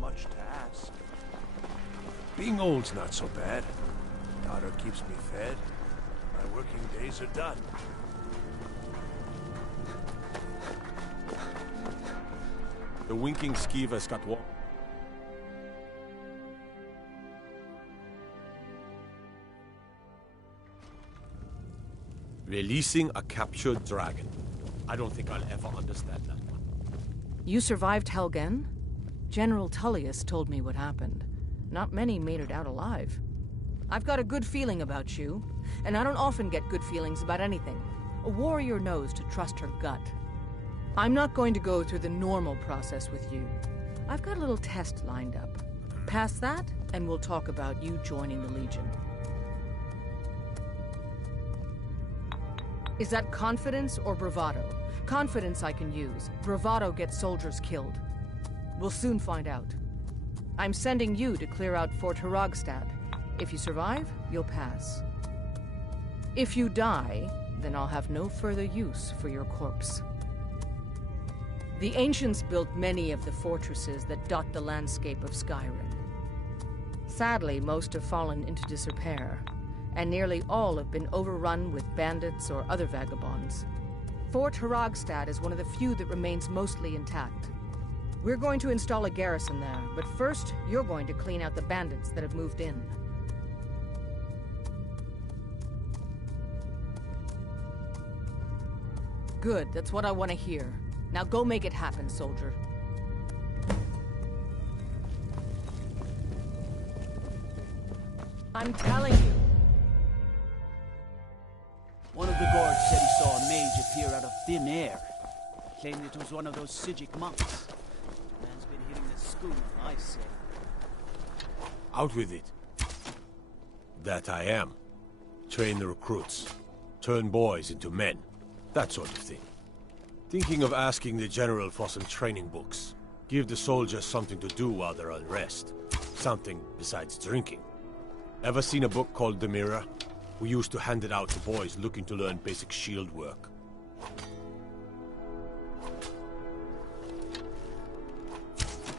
much to ask. Being old's not so bad. Daughter keeps me fed. My working days are done. The winking skeever's got one. Releasing a captured dragon. I don't think I'll ever understand that one. You survived Helgen? General Tullius told me what happened. Not many made it out alive. I've got a good feeling about you, and I don't often get good feelings about anything. A warrior knows to trust her gut. I'm not going to go through the normal process with you. I've got a little test lined up. Pass that, and we'll talk about you joining the Legion. Is that confidence or bravado? Confidence I can use. Bravado gets soldiers killed. We'll soon find out. I'm sending you to clear out Fort Hrogstad. If you survive, you'll pass. If you die, then I'll have no further use for your corpse. The ancients built many of the fortresses that dot the landscape of Skyrim. Sadly, most have fallen into disrepair, and nearly all have been overrun with bandits or other vagabonds. Fort Hrogstad is one of the few that remains mostly intact. We're going to install a garrison there, but first, you're going to clean out the bandits that have moved in. Good, that's what I want to hear. Now go make it happen, soldier. I'm telling you. One of the guards said he saw a mage appear out of thin air. Claimed it was one of those Sijic monks. Man's been hitting the schooner, I say. Out with it. That I am. Train the recruits. Turn boys into men. That sort of thing. Thinking of asking the general for some training books. Give the soldiers something to do while they're on rest. Something besides drinking. Ever seen a book called The Mirror? We used to hand it out to boys looking to learn basic shield work.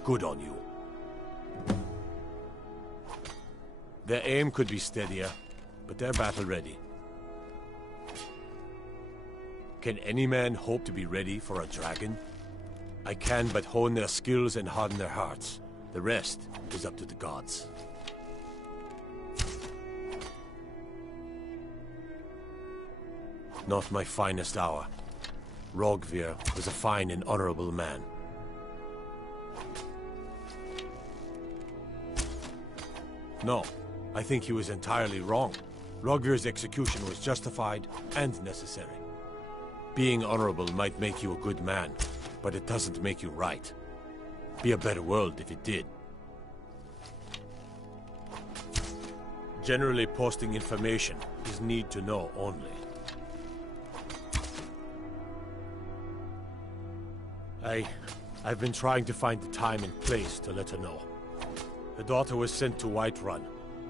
Good on you. Their aim could be steadier, but they're battle ready. Can any man hope to be ready for a dragon? I can but hone their skills and harden their hearts. The rest is up to the gods. Not my finest hour. Rogvir was a fine and honorable man. No, I think he was entirely wrong. Rogvir's execution was justified and necessary. Being honorable might make you a good man, but it doesn't make you right. Be a better world if it did. Generally, posting information is need to know only. I've been trying to find the time and place to let her know. Her daughter was sent to Whiterun.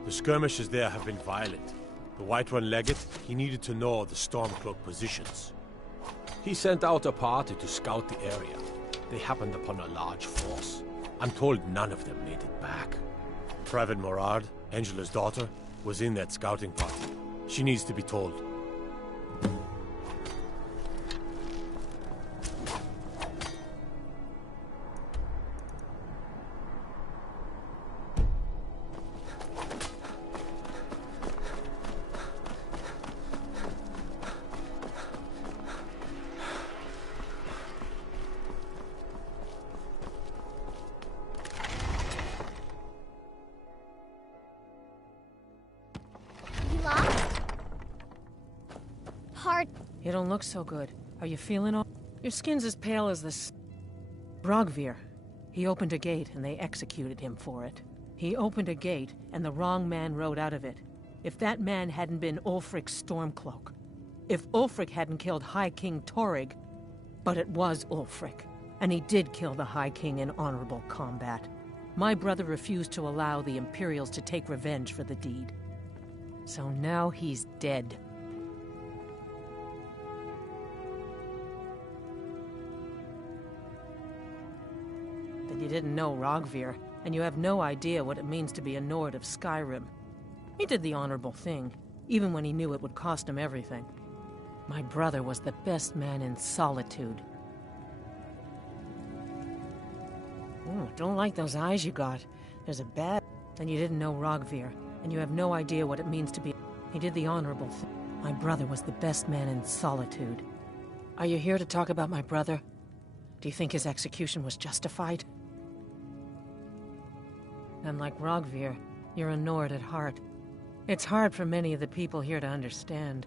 The skirmishes there have been violent. The Whiterun legate, he needed to know the Stormcloak positions. He sent out a party to scout the area. They happened upon a large force. I'm told none of them made it back. Pravin Morard, Angela's daughter, was in that scouting party. She needs to be told. You don't look so good. Are you feeling all? Your skin's as pale as this. Rogvir. He opened a gate and they executed him for it. He opened a gate and the wrong man rode out of it. If that man hadn't been Ulfric's Stormcloak. If Ulfric hadn't killed High King Torrig. But it was Ulfric. And he did kill the High King in honorable combat. My brother refused to allow the Imperials to take revenge for the deed. So now he's dead. You didn't know Rogvir, and you have no idea what it means to be a Nord of Skyrim. He did the honorable thing, even when he knew it would cost him everything. My brother was the best man in Solitude. Oh, don't like those eyes you got. There's a bad... And you didn't know Rogvir, and you have no idea what it means to be... He did the honorable thing. My brother was the best man in Solitude. Are you here to talk about my brother? Do you think his execution was justified? And like Rogvir, you're a Nord at heart. It's hard for many of the people here to understand.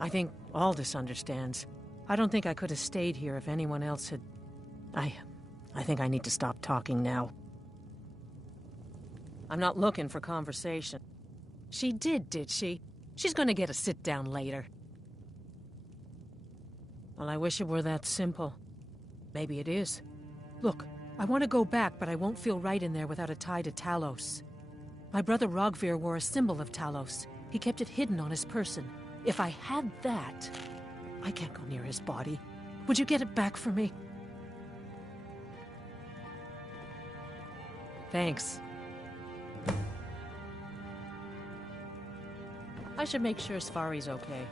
I think Aldous understands. I don't think I could have stayed here if anyone else had... I think I need to stop talking now. I'm not looking for conversation. She did she? She's gonna get a sit-down later. Well, I wish it were that simple. Maybe it is. Look, I want to go back, but I won't feel right in there without a tie to Talos. My brother Rogvir wore a symbol of Talos. He kept it hidden on his person. If I had that, I can't go near his body. Would you get it back for me? Thanks. I should make sure Sfari's okay.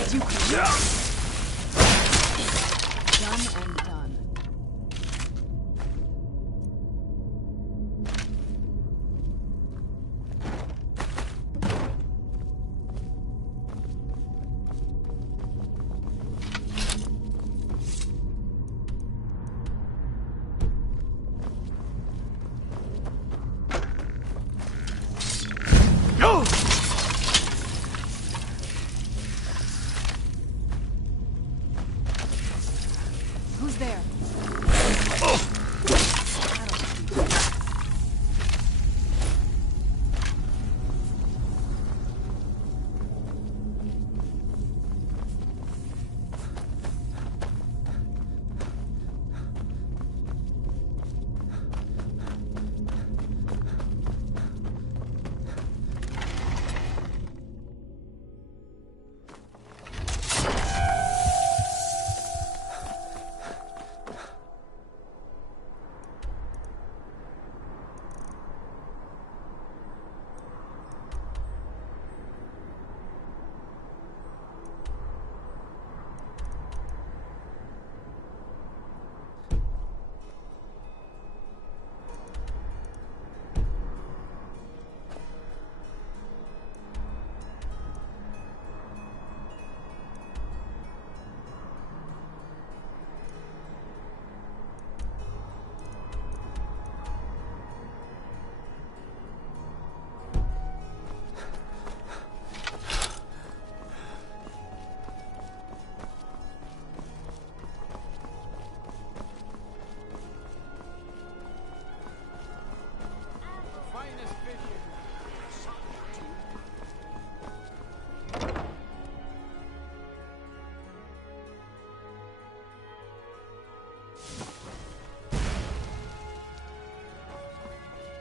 You done and done. Who's there?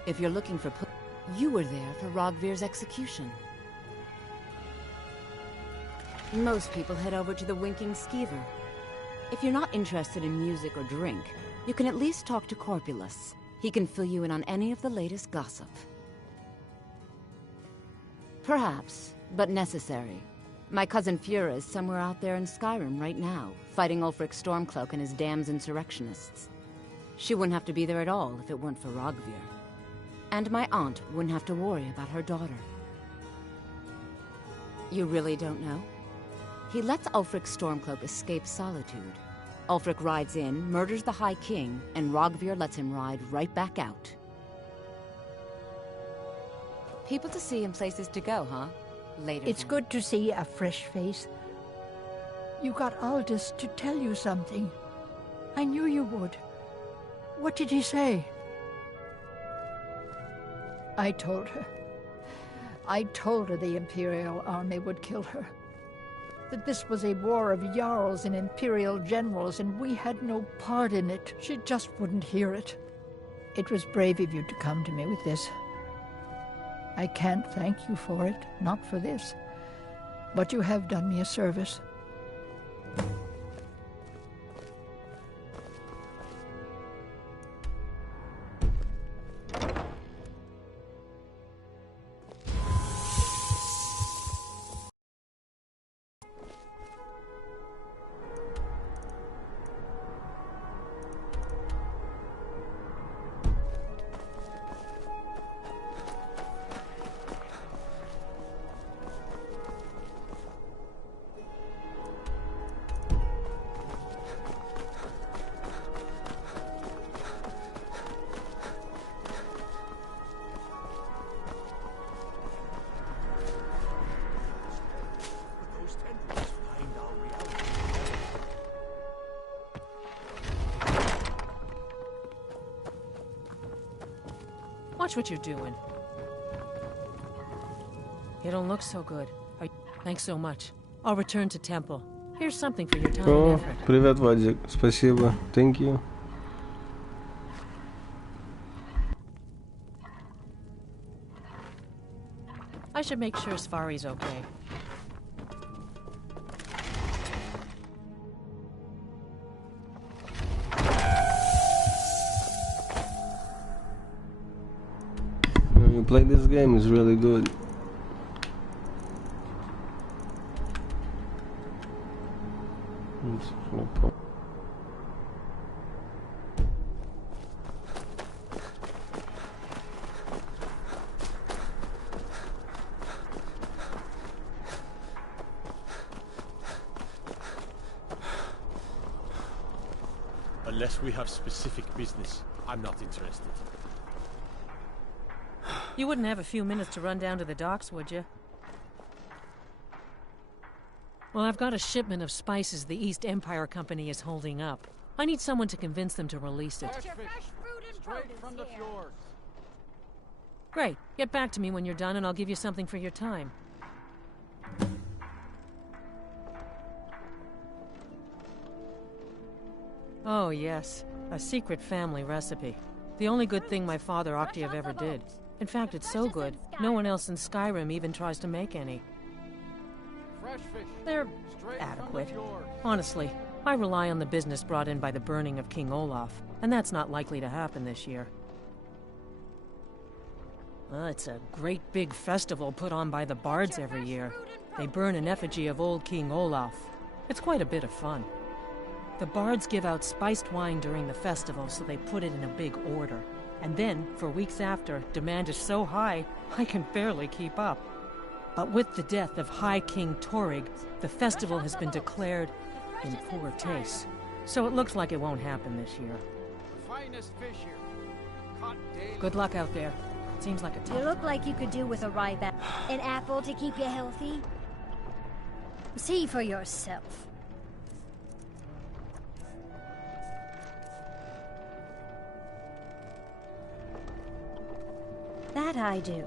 If you're looking for you were there for Rogvir's execution. Most people head over to the Winking Skeever. If you're not interested in music or drink, you can at least talk to Corpulus. He can fill you in on any of the latest gossip. Perhaps, but necessary. My cousin Fura is somewhere out there in Skyrim right now, fighting Ulfric Stormcloak and his damned insurrectionists. She wouldn't have to be there at all if it weren't for Rogvir. And my aunt wouldn't have to worry about her daughter. You really don't know? He lets Ulfric Stormcloak escape solitude. Ulfric rides in, murders the High King, and Rogvir lets him ride right back out. People to see and places to go, huh? Later. It's then. good to see a fresh face. You got Aldous to tell you something. I knew you would. What did he say? I told her. I told her the Imperial army would kill her. That this was a war of Jarls and Imperial generals, and we had no part in it. She just wouldn't hear it. It was brave of you to come to me with this. I can't thank you for it, not for this. But you have done me a service. Watch what you're doing. You don't look so good. Thanks so much. I'll return to temple. Here's something for your time and О, effort. привет, Вадик. Спасибо. Thank you. I should make sure Sfari's okay. When you play this game, it's really good. Unless we have specific business, I'm not interested. You wouldn't have a few minutes to run down to the docks, would you? Well, I've got a shipment of spices the East Empire Company is holding up. I need someone to convince them to release it. Straight from the fjords. Great. Get back to me when you're done and I'll give you something for your time. Oh, yes. A secret family recipe. The only good thing my father Octave ever did. In fact, it's so good, no one else in Skyrim even tries to make any. They're adequate. Honestly, I rely on the business brought in by the burning of King Olaf, and that's not likely to happen this year. It's a great big festival put on by the bards every year. They burn an effigy of old King Olaf. It's quite a bit of fun. The bards give out spiced wine during the festival, so they put it in a big order. And then, for weeks after, demand is so high, I can barely keep up. But with the death of High King Torrig, the festival has been declared in poor taste. So it looks like it won't happen this year. Finest fish here. Good luck out there. Seems like a tough... You look like you could do with a ryeback. An apple to keep you healthy? See for yourself. That I do.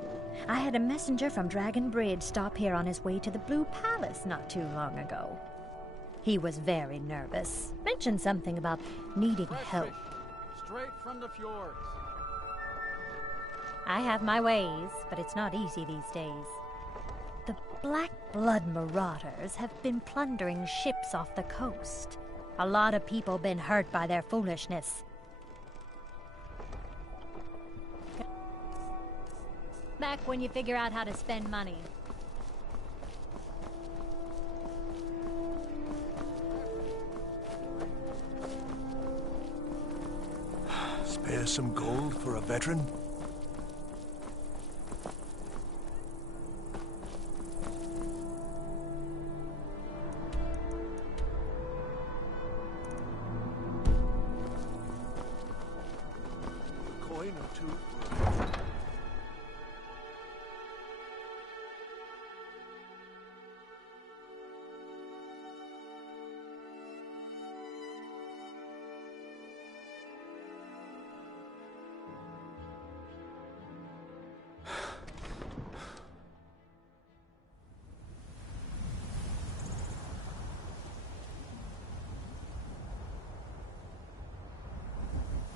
I had a messenger from Dragon Bridge stop here on his way to the Blue Palace not too long ago. He was very nervous. Mentioned something about needing help. Straight from the fjords. I have my ways, but it's not easy these days. The Black Blood Marauders have been plundering ships off the coast. A lot of people been hurt by their foolishness. Back when you figure out how to spend money. Spare some gold for a veteran? A coin or two.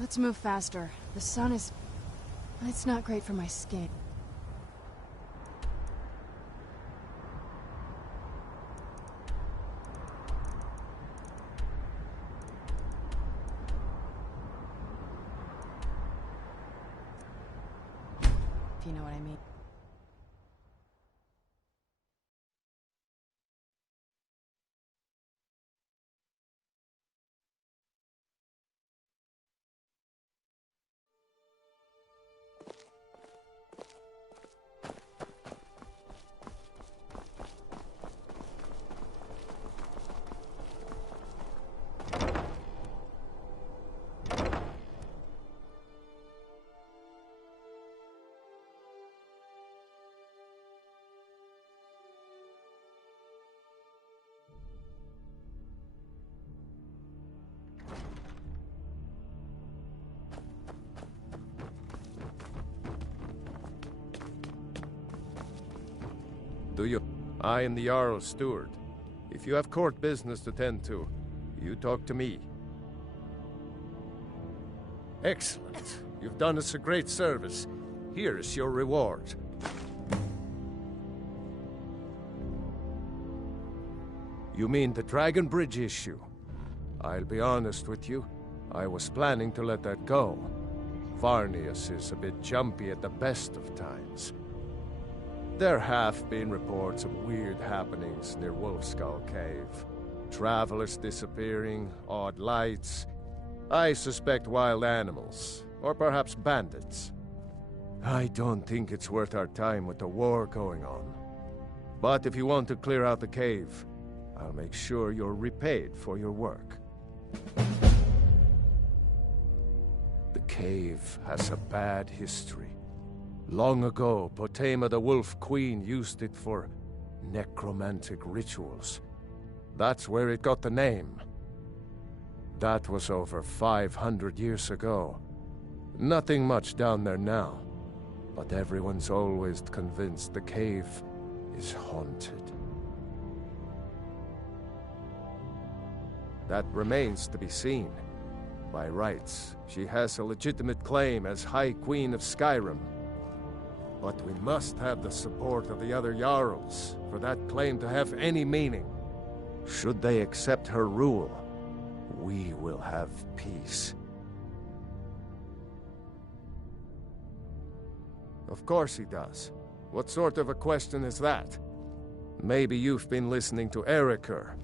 Let's move faster. The sun is... It's not great for my skin. If you know what I mean. Do you? I am the Jarl's steward. If you have court business to tend to, you talk to me. Excellent. You've done us a great service. Here is your reward. You mean the Dragon Bridge issue? I'll be honest with you. I was planning to let that go. Varnius is a bit jumpy at the best of times. There have been reports of weird happenings near Wolfskull Cave. Travelers disappearing, odd lights. I suspect wild animals, or perhaps bandits. I don't think it's worth our time with the war going on. But if you want to clear out the cave, I'll make sure you're repaid for your work. The cave has a bad history. Long ago, Potema the Wolf Queen used it for necromantic rituals. That's where it got the name. that was over 500 years ago. Nothing much down there now, but everyone's always convinced the cave is haunted. That remains to be seen. By rights, she has a legitimate claim as High Queen of Skyrim. But we must have the support of the other Jarls for that claim to have any meaning. Should they accept her rule, we will have peace. Of course he does. What sort of a question is that? Maybe you've been listening to Eriker.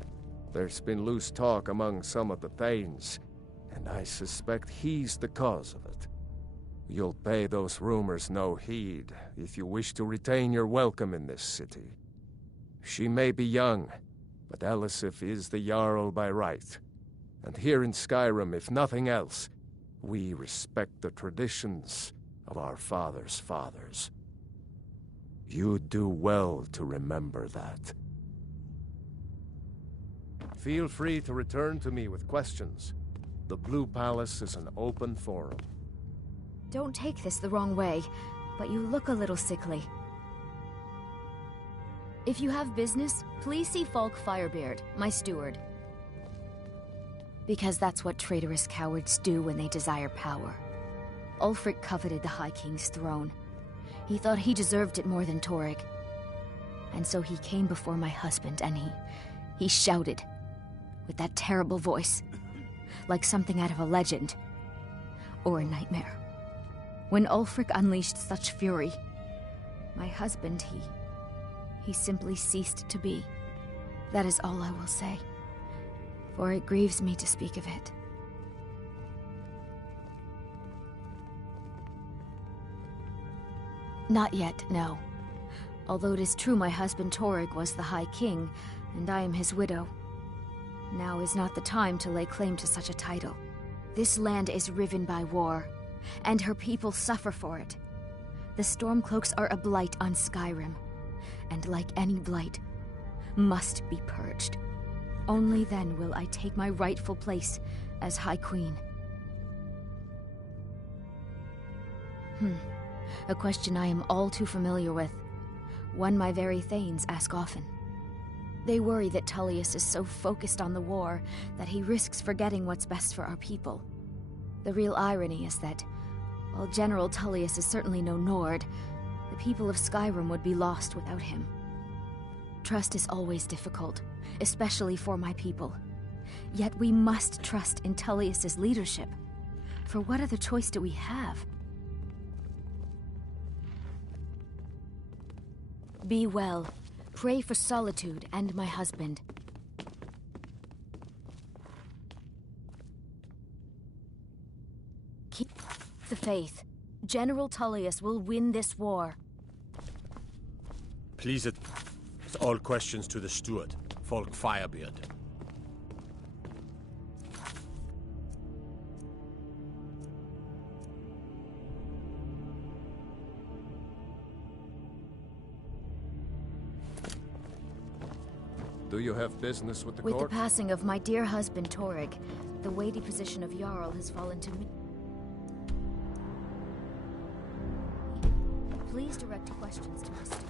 There's been loose talk among some of the Thanes, and I suspect he's the cause of it. You'll pay those rumors no heed if you wish to retain your welcome in this city. She may be young, but Elisif is the Jarl by right. And here in Skyrim, if nothing else, we respect the traditions of our fathers' fathers. You'd do well to remember that. Feel free to return to me with questions. The Blue Palace is an open forum. Don't take this the wrong way, but you look a little sickly. If you have business, please see Falk Firebeard, my steward. Because that's what traitorous cowards do when they desire power. Ulfric coveted the High King's throne. He thought he deserved it more than Torrig. And so he came before my husband and he shouted with that terrible voice, like something out of a legend or a nightmare. When Ulfric unleashed such fury, my husband, he simply ceased to be. That is all I will say, for it grieves me to speak of it. Not yet, no. Although it is true my husband Torrig was the High King, and I am his widow. Now is not the time to lay claim to such a title. This land is riven by war, and her people suffer for it. The Stormcloaks are a blight on Skyrim, and like any blight, must be purged. Only then will I take my rightful place as High Queen. A question I am all too familiar with. One my very Thanes ask often. They worry that Tullius is so focused on the war that he risks forgetting what's best for our people. The real irony is that, while General Tullius is certainly no Nord, the people of Skyrim would be lost without him. Trust is always difficult, especially for my people. Yet we must trust in Tullius's leadership. For what other choice do we have? Be well. Pray for Solitude and my husband. Keep the faith. General Tullius will win this war. Please, all questions to the steward, Falk Firebeard. Do you have business with the court? court? The passing of my dear husband Torrig, the weighty position of Jarl has fallen to me. Please direct questions to my steward.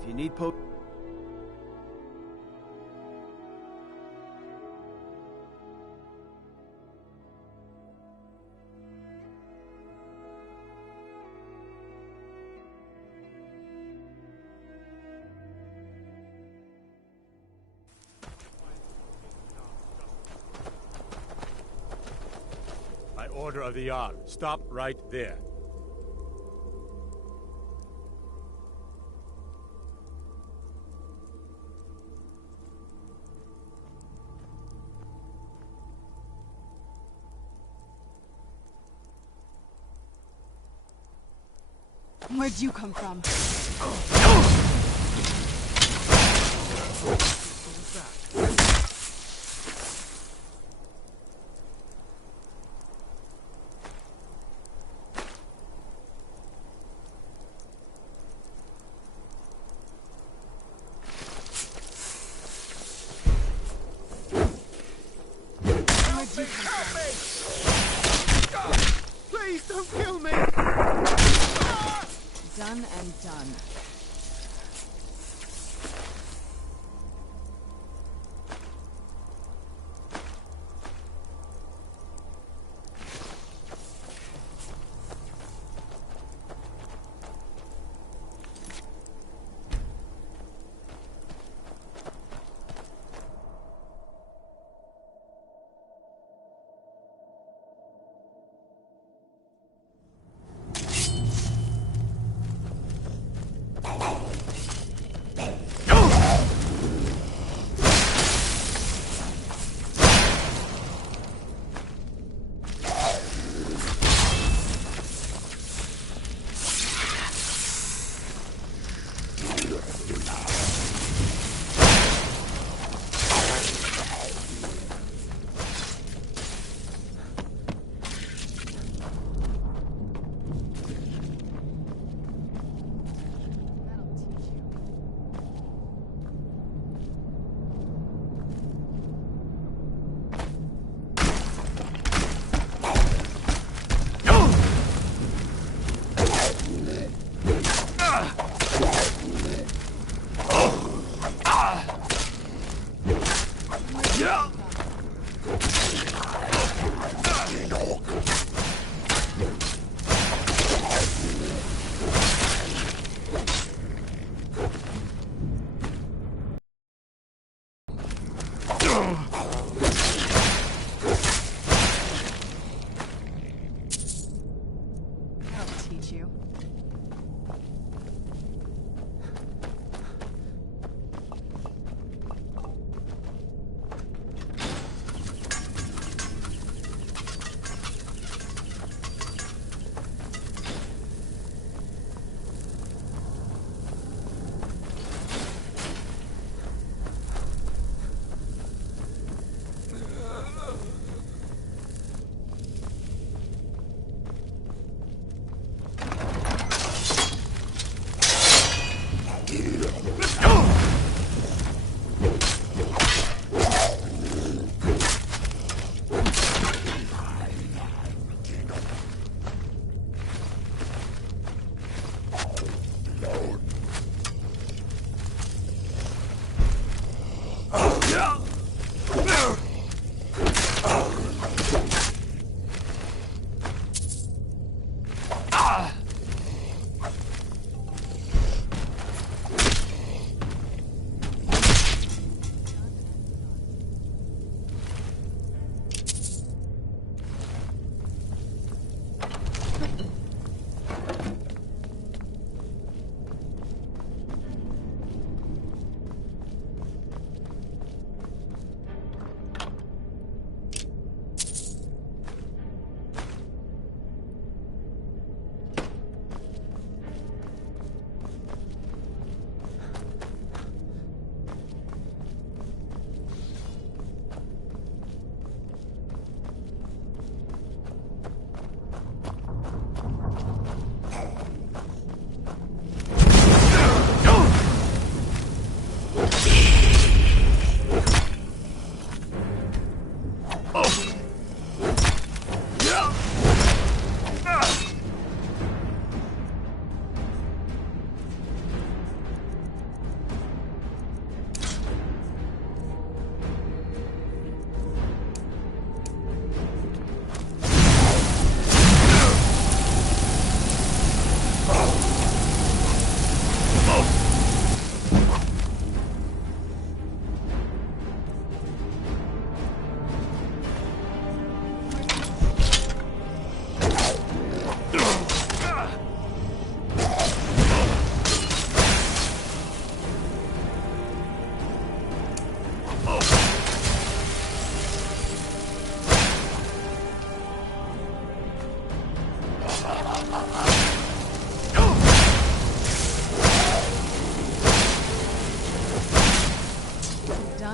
If you need By order of the Jarl, stop right there. Where'd you come from? Please don't kill me! Done and done.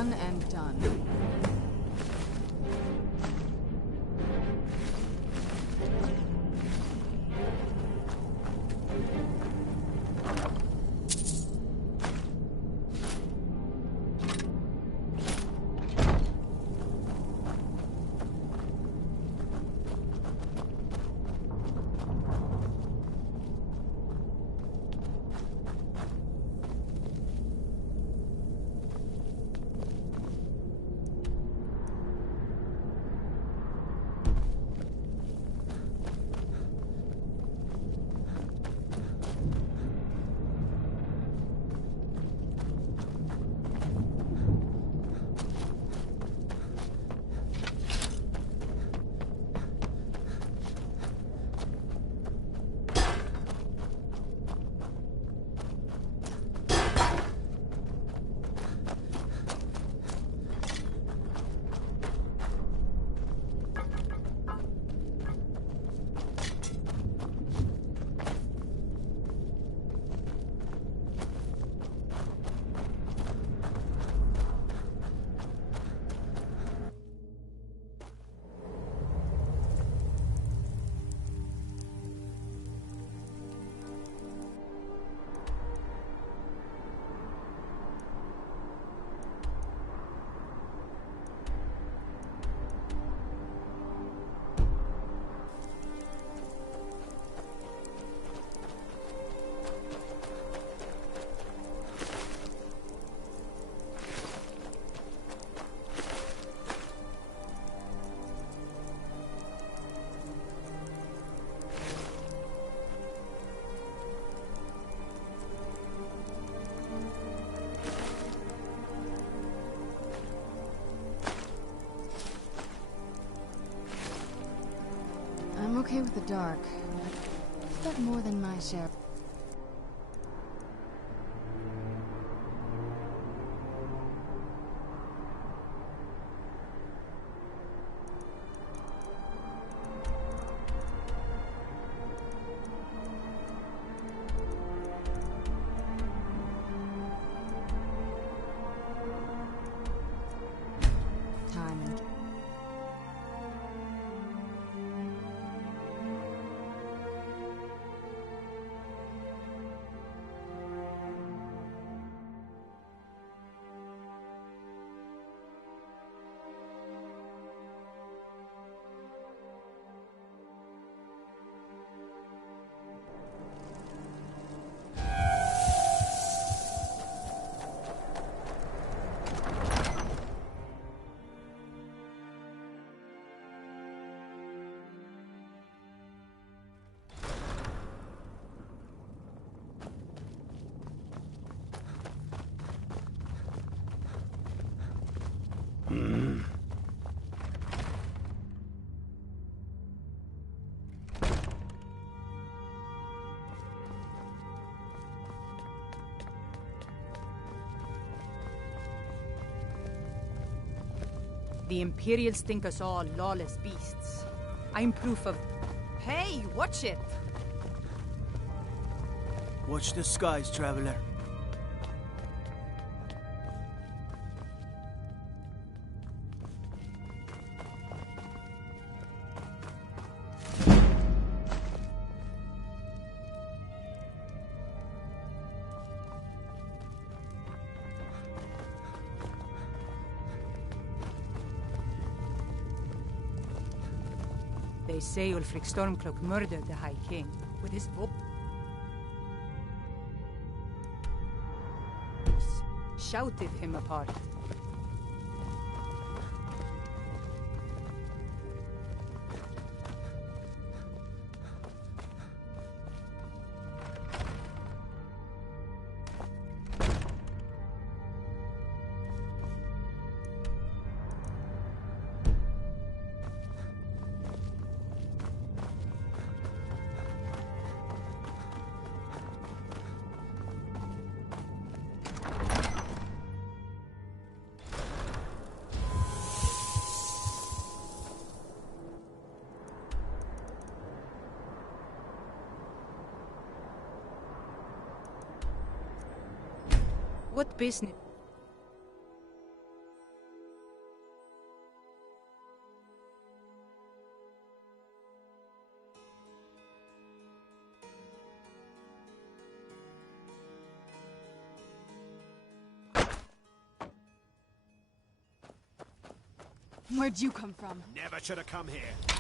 one and done. I'm okay with the dark, but I've got more than my share. Time and The Imperials think us all lawless beasts. I'm proof of... Hey, watch it! Watch the skies, traveler. They say Ulfric Stormcloak murdered the High King with his voice. Shouted him apart. What business? Where'd you come from? Never should have come here.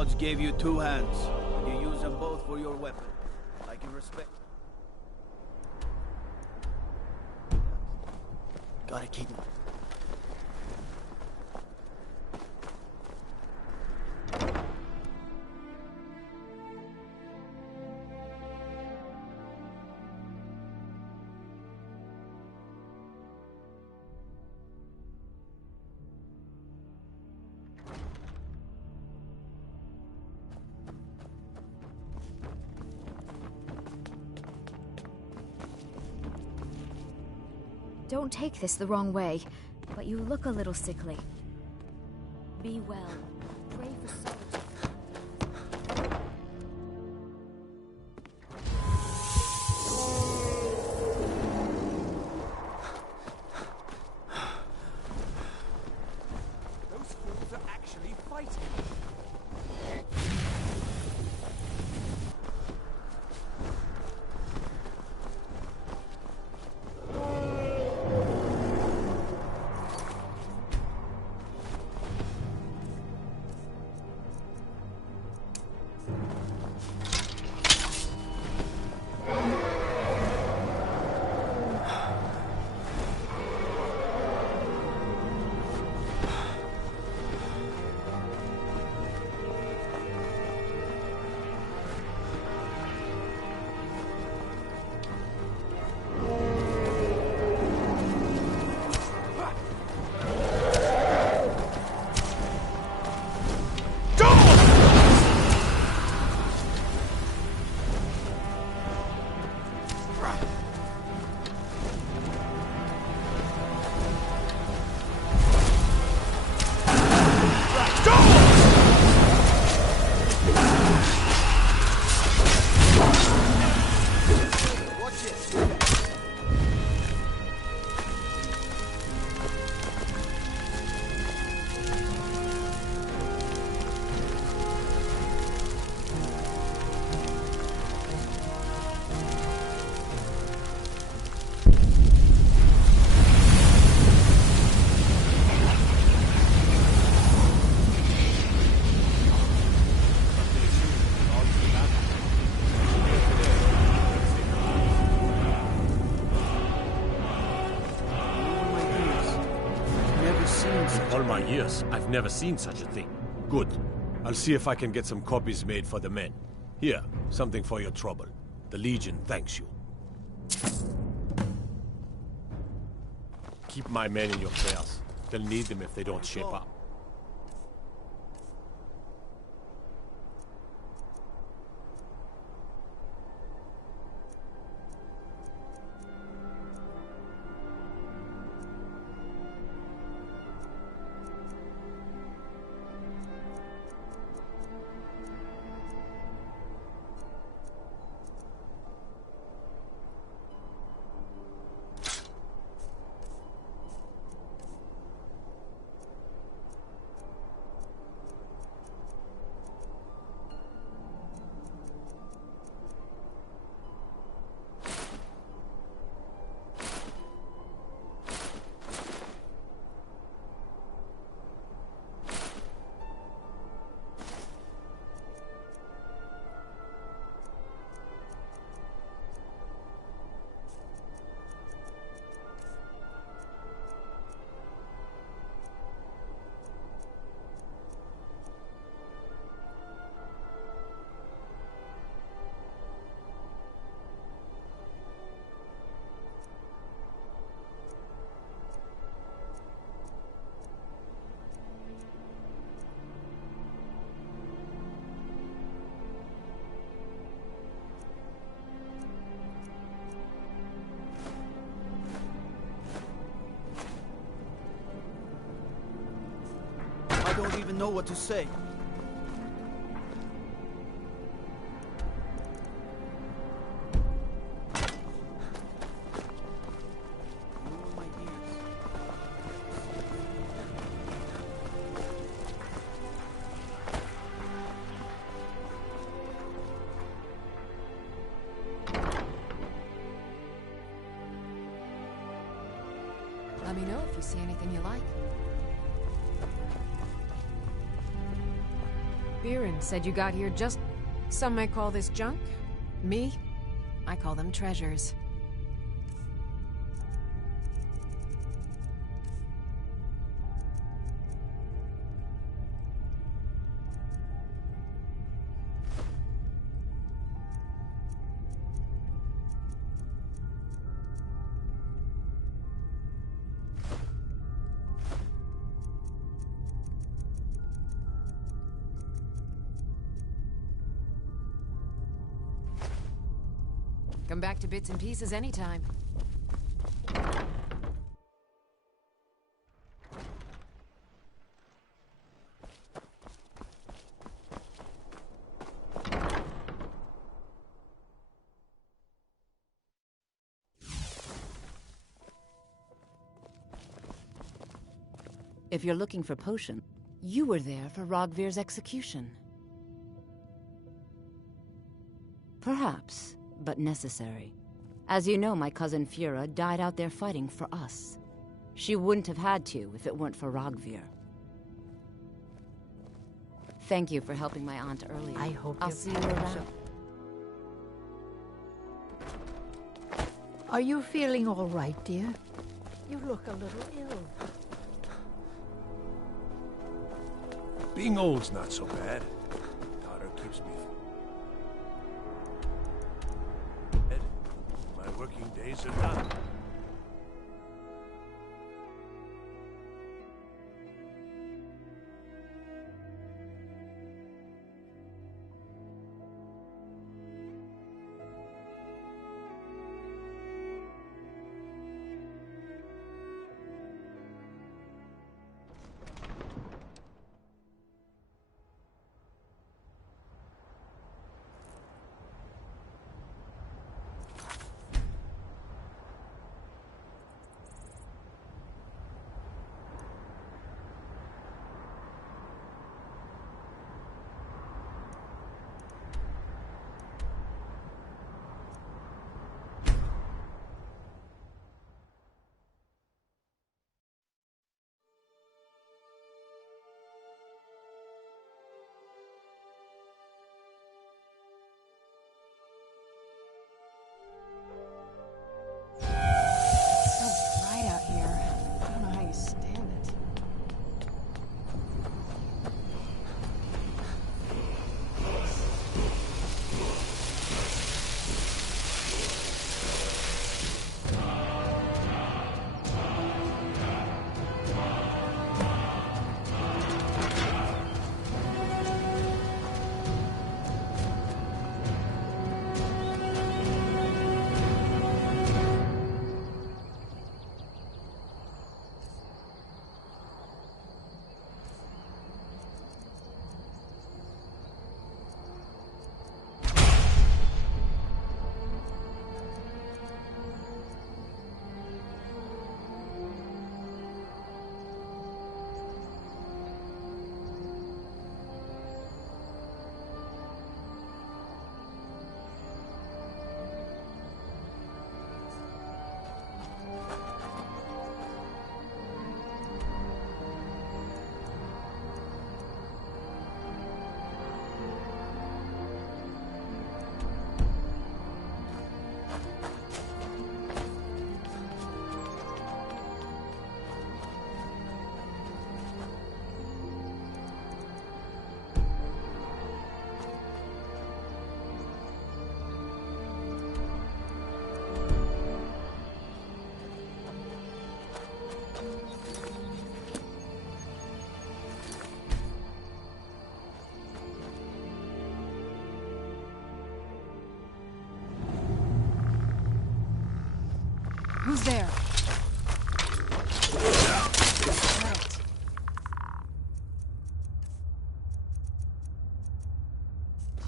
gods gave you two hands, and you use them both for your weapon. I can respect... Gotta keep him. Don't take this the wrong way, but you look a little sickly. Be well. Pray for solitude. Those fools are actually fighting. All my years, I've never seen such a thing. Good. I'll see if I can get some copies made for the men. Here, something for your trouble. The Legion thanks you. Keep my men in your prayers. They'll need them if they don't shape up. I don't even know what to say. Let me know if you see anything you like. Biren said you got here just... Some may call this junk. Me? I call them treasures. Come back to bits and pieces anytime. If you're looking for potion, you were there for Rogvir's execution. Perhaps, but necessary. As you know, my cousin Fura died out there fighting for us. She wouldn't have had to if it weren't for Rogvir. Thank you for helping my aunt earlier. I hope I'll see you around. Are you feeling all right, dear? You look a little ill. Being old's not so bad. Daughter keeps me... My working days are done. Who's there?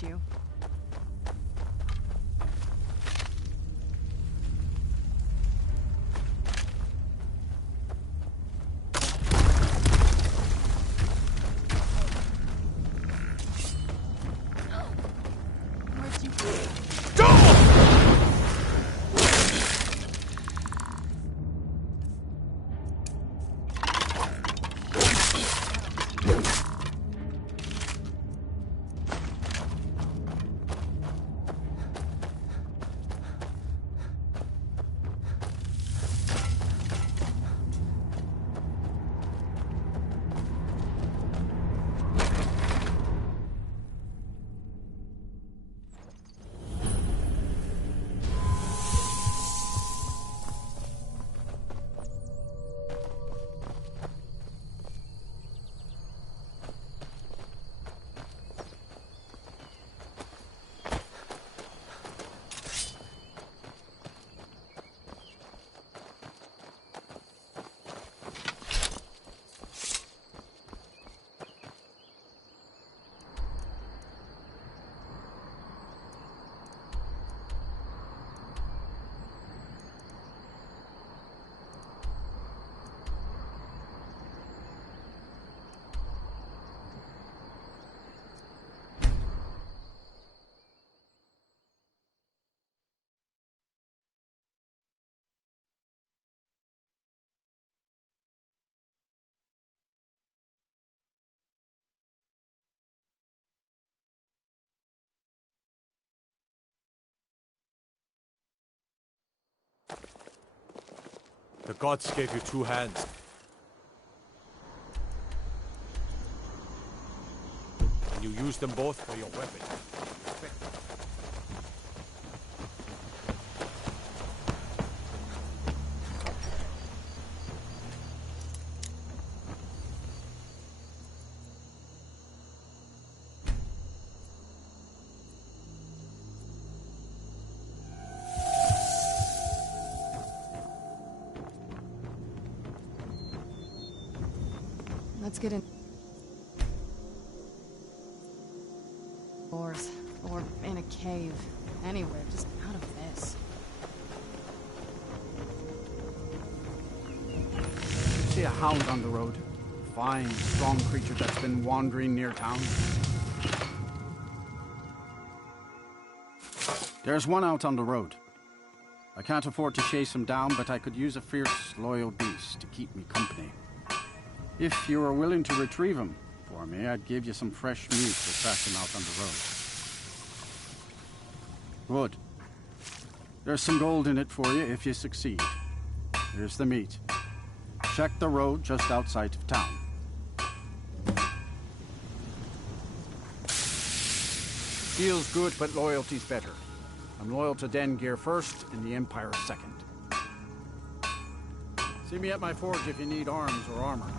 You? The gods gave you two hands. And you use them both for your weapon. Let's get in. Doors, or in a cave. Anywhere, just out of this. See a hound on the road. Fine, strong creature that's been wandering near town. There's one out on the road. I can't afford to chase him down, but I could use a fierce, loyal beast to keep me company. If you were willing to retrieve him for me, I'd give you some fresh meat to track him out on the road. Good. There's some gold in it for you if you succeed. Here's the meat. Check the road just outside of town. Feels good, but loyalty's better. I'm loyal to Den Gear first and the Empire second. See me at my forge if you need arms or armor.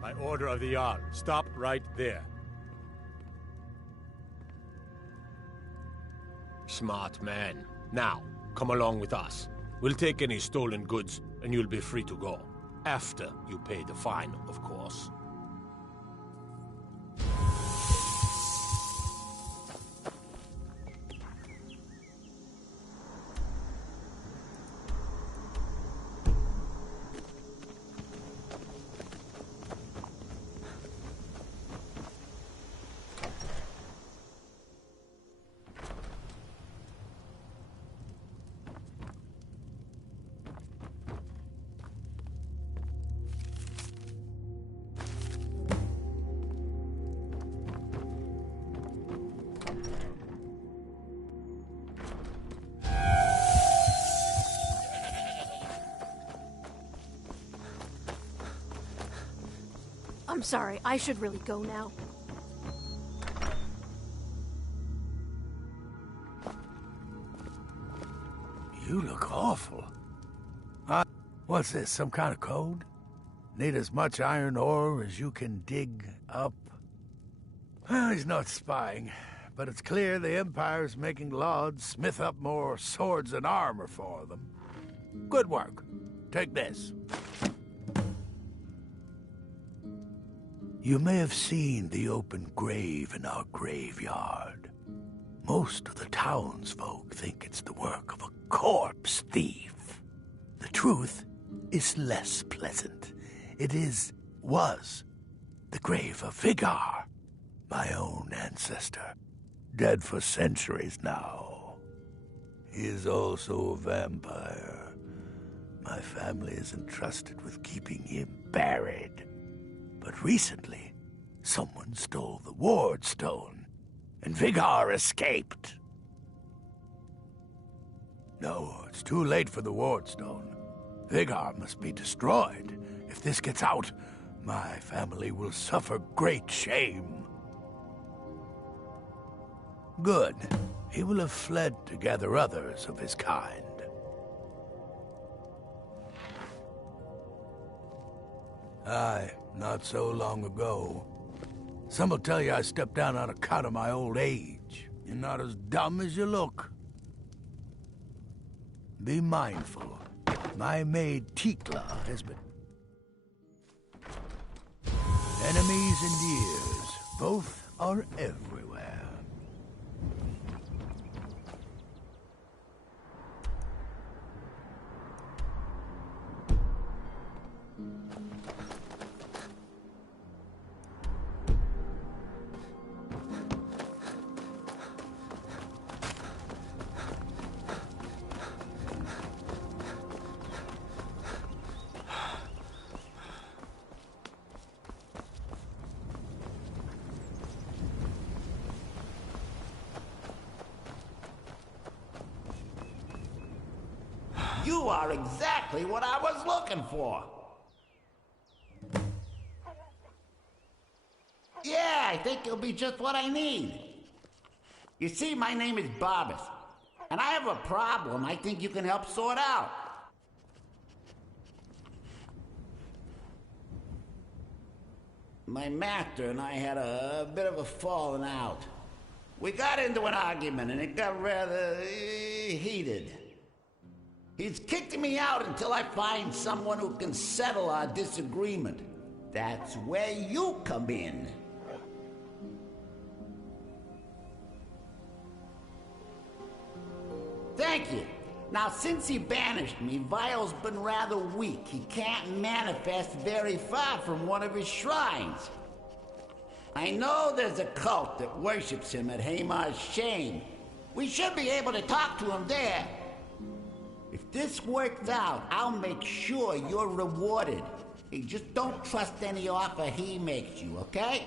By order of the Jarl. Stop right there. Smart man. Now, come along with us. We'll take any stolen goods, and you'll be free to go. After you pay the fine, of course. I'm sorry, I should really go now. You look awful. What's this, some kind of code? Need as much iron ore as you can dig up? Well, he's not spying, but it's clear the Empire's making Lauds smith up more swords and armor for them. Good work. Take this. You may have seen the open grave in our graveyard. Most of the townsfolk think it's the work of a corpse thief. The truth is less pleasant. It was the grave of Vigar, my own ancestor, dead for centuries now. He is also a vampire. My family is entrusted with keeping him buried. But recently, someone stole the Ward Stone, and Vigar escaped. No, it's too late for the Ward Stone. Vigar must be destroyed. If this gets out, my family will suffer great shame. Good. He will have fled to gather others of his kind. Aye, not so long ago. Some will tell you I stepped down on account of my old age. You're not as dumb as you look. Be mindful. My maid Tikla has been... Enemies and years, both are everywhere. you are exactly what I was looking for. Yeah, I think you'll be just what I need. You see, my name is Barbas, and I have a problem I think you can help sort out. My master and I had a bit of a falling out. We got into an argument and it got rather heated. He's kicked me out until I find someone who can settle our disagreement. That's where you come in. Thank you. Now, since he banished me, Vile's been rather weak. He can't manifest very far from one of his shrines. I know there's a cult that worships him at Hamar's Shame. We should be able to talk to him there. If this works out, I'll make sure you're rewarded. Hey, just don't trust any offer he makes you, okay?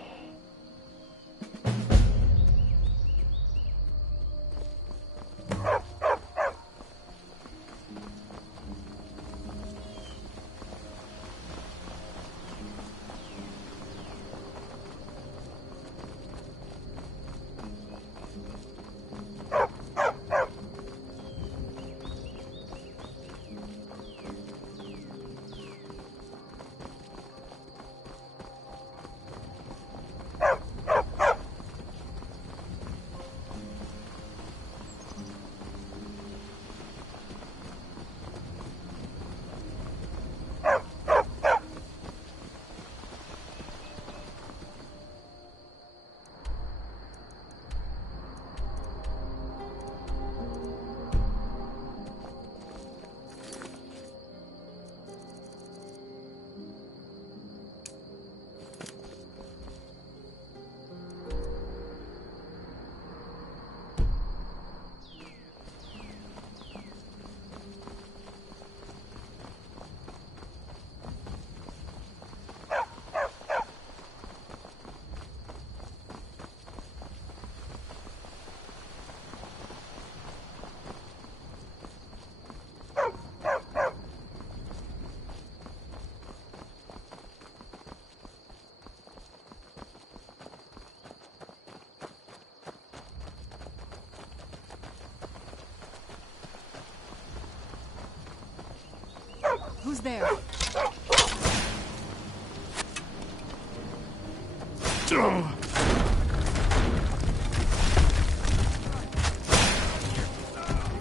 Who's there?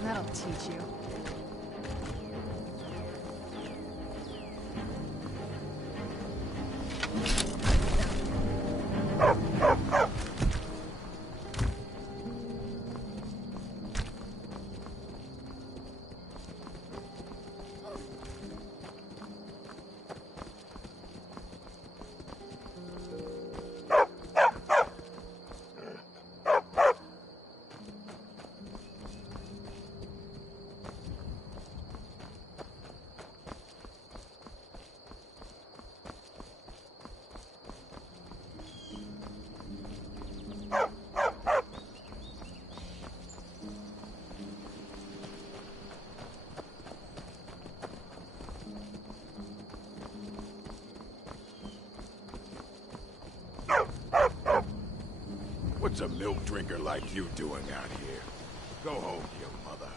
That'll teach you. What's a milk drinker like you doing out here? Go home, your mother.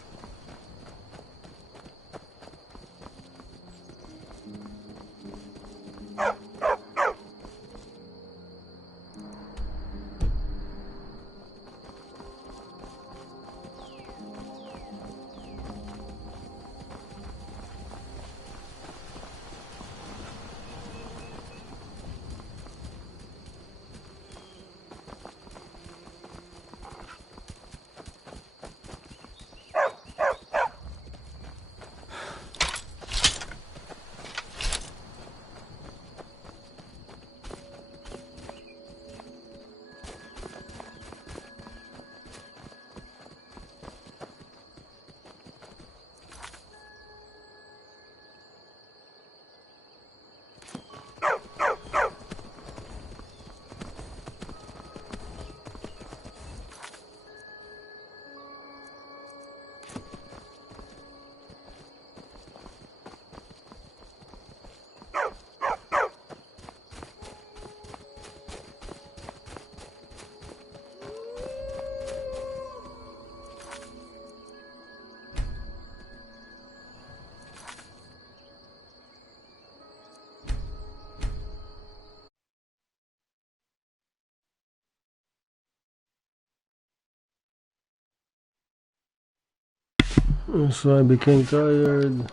So I became tired.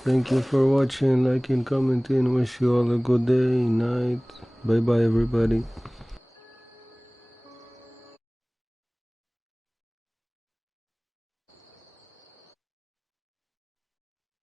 Thank you for watching, liking, commenting. Wish you all a good day, night. Bye bye everybody.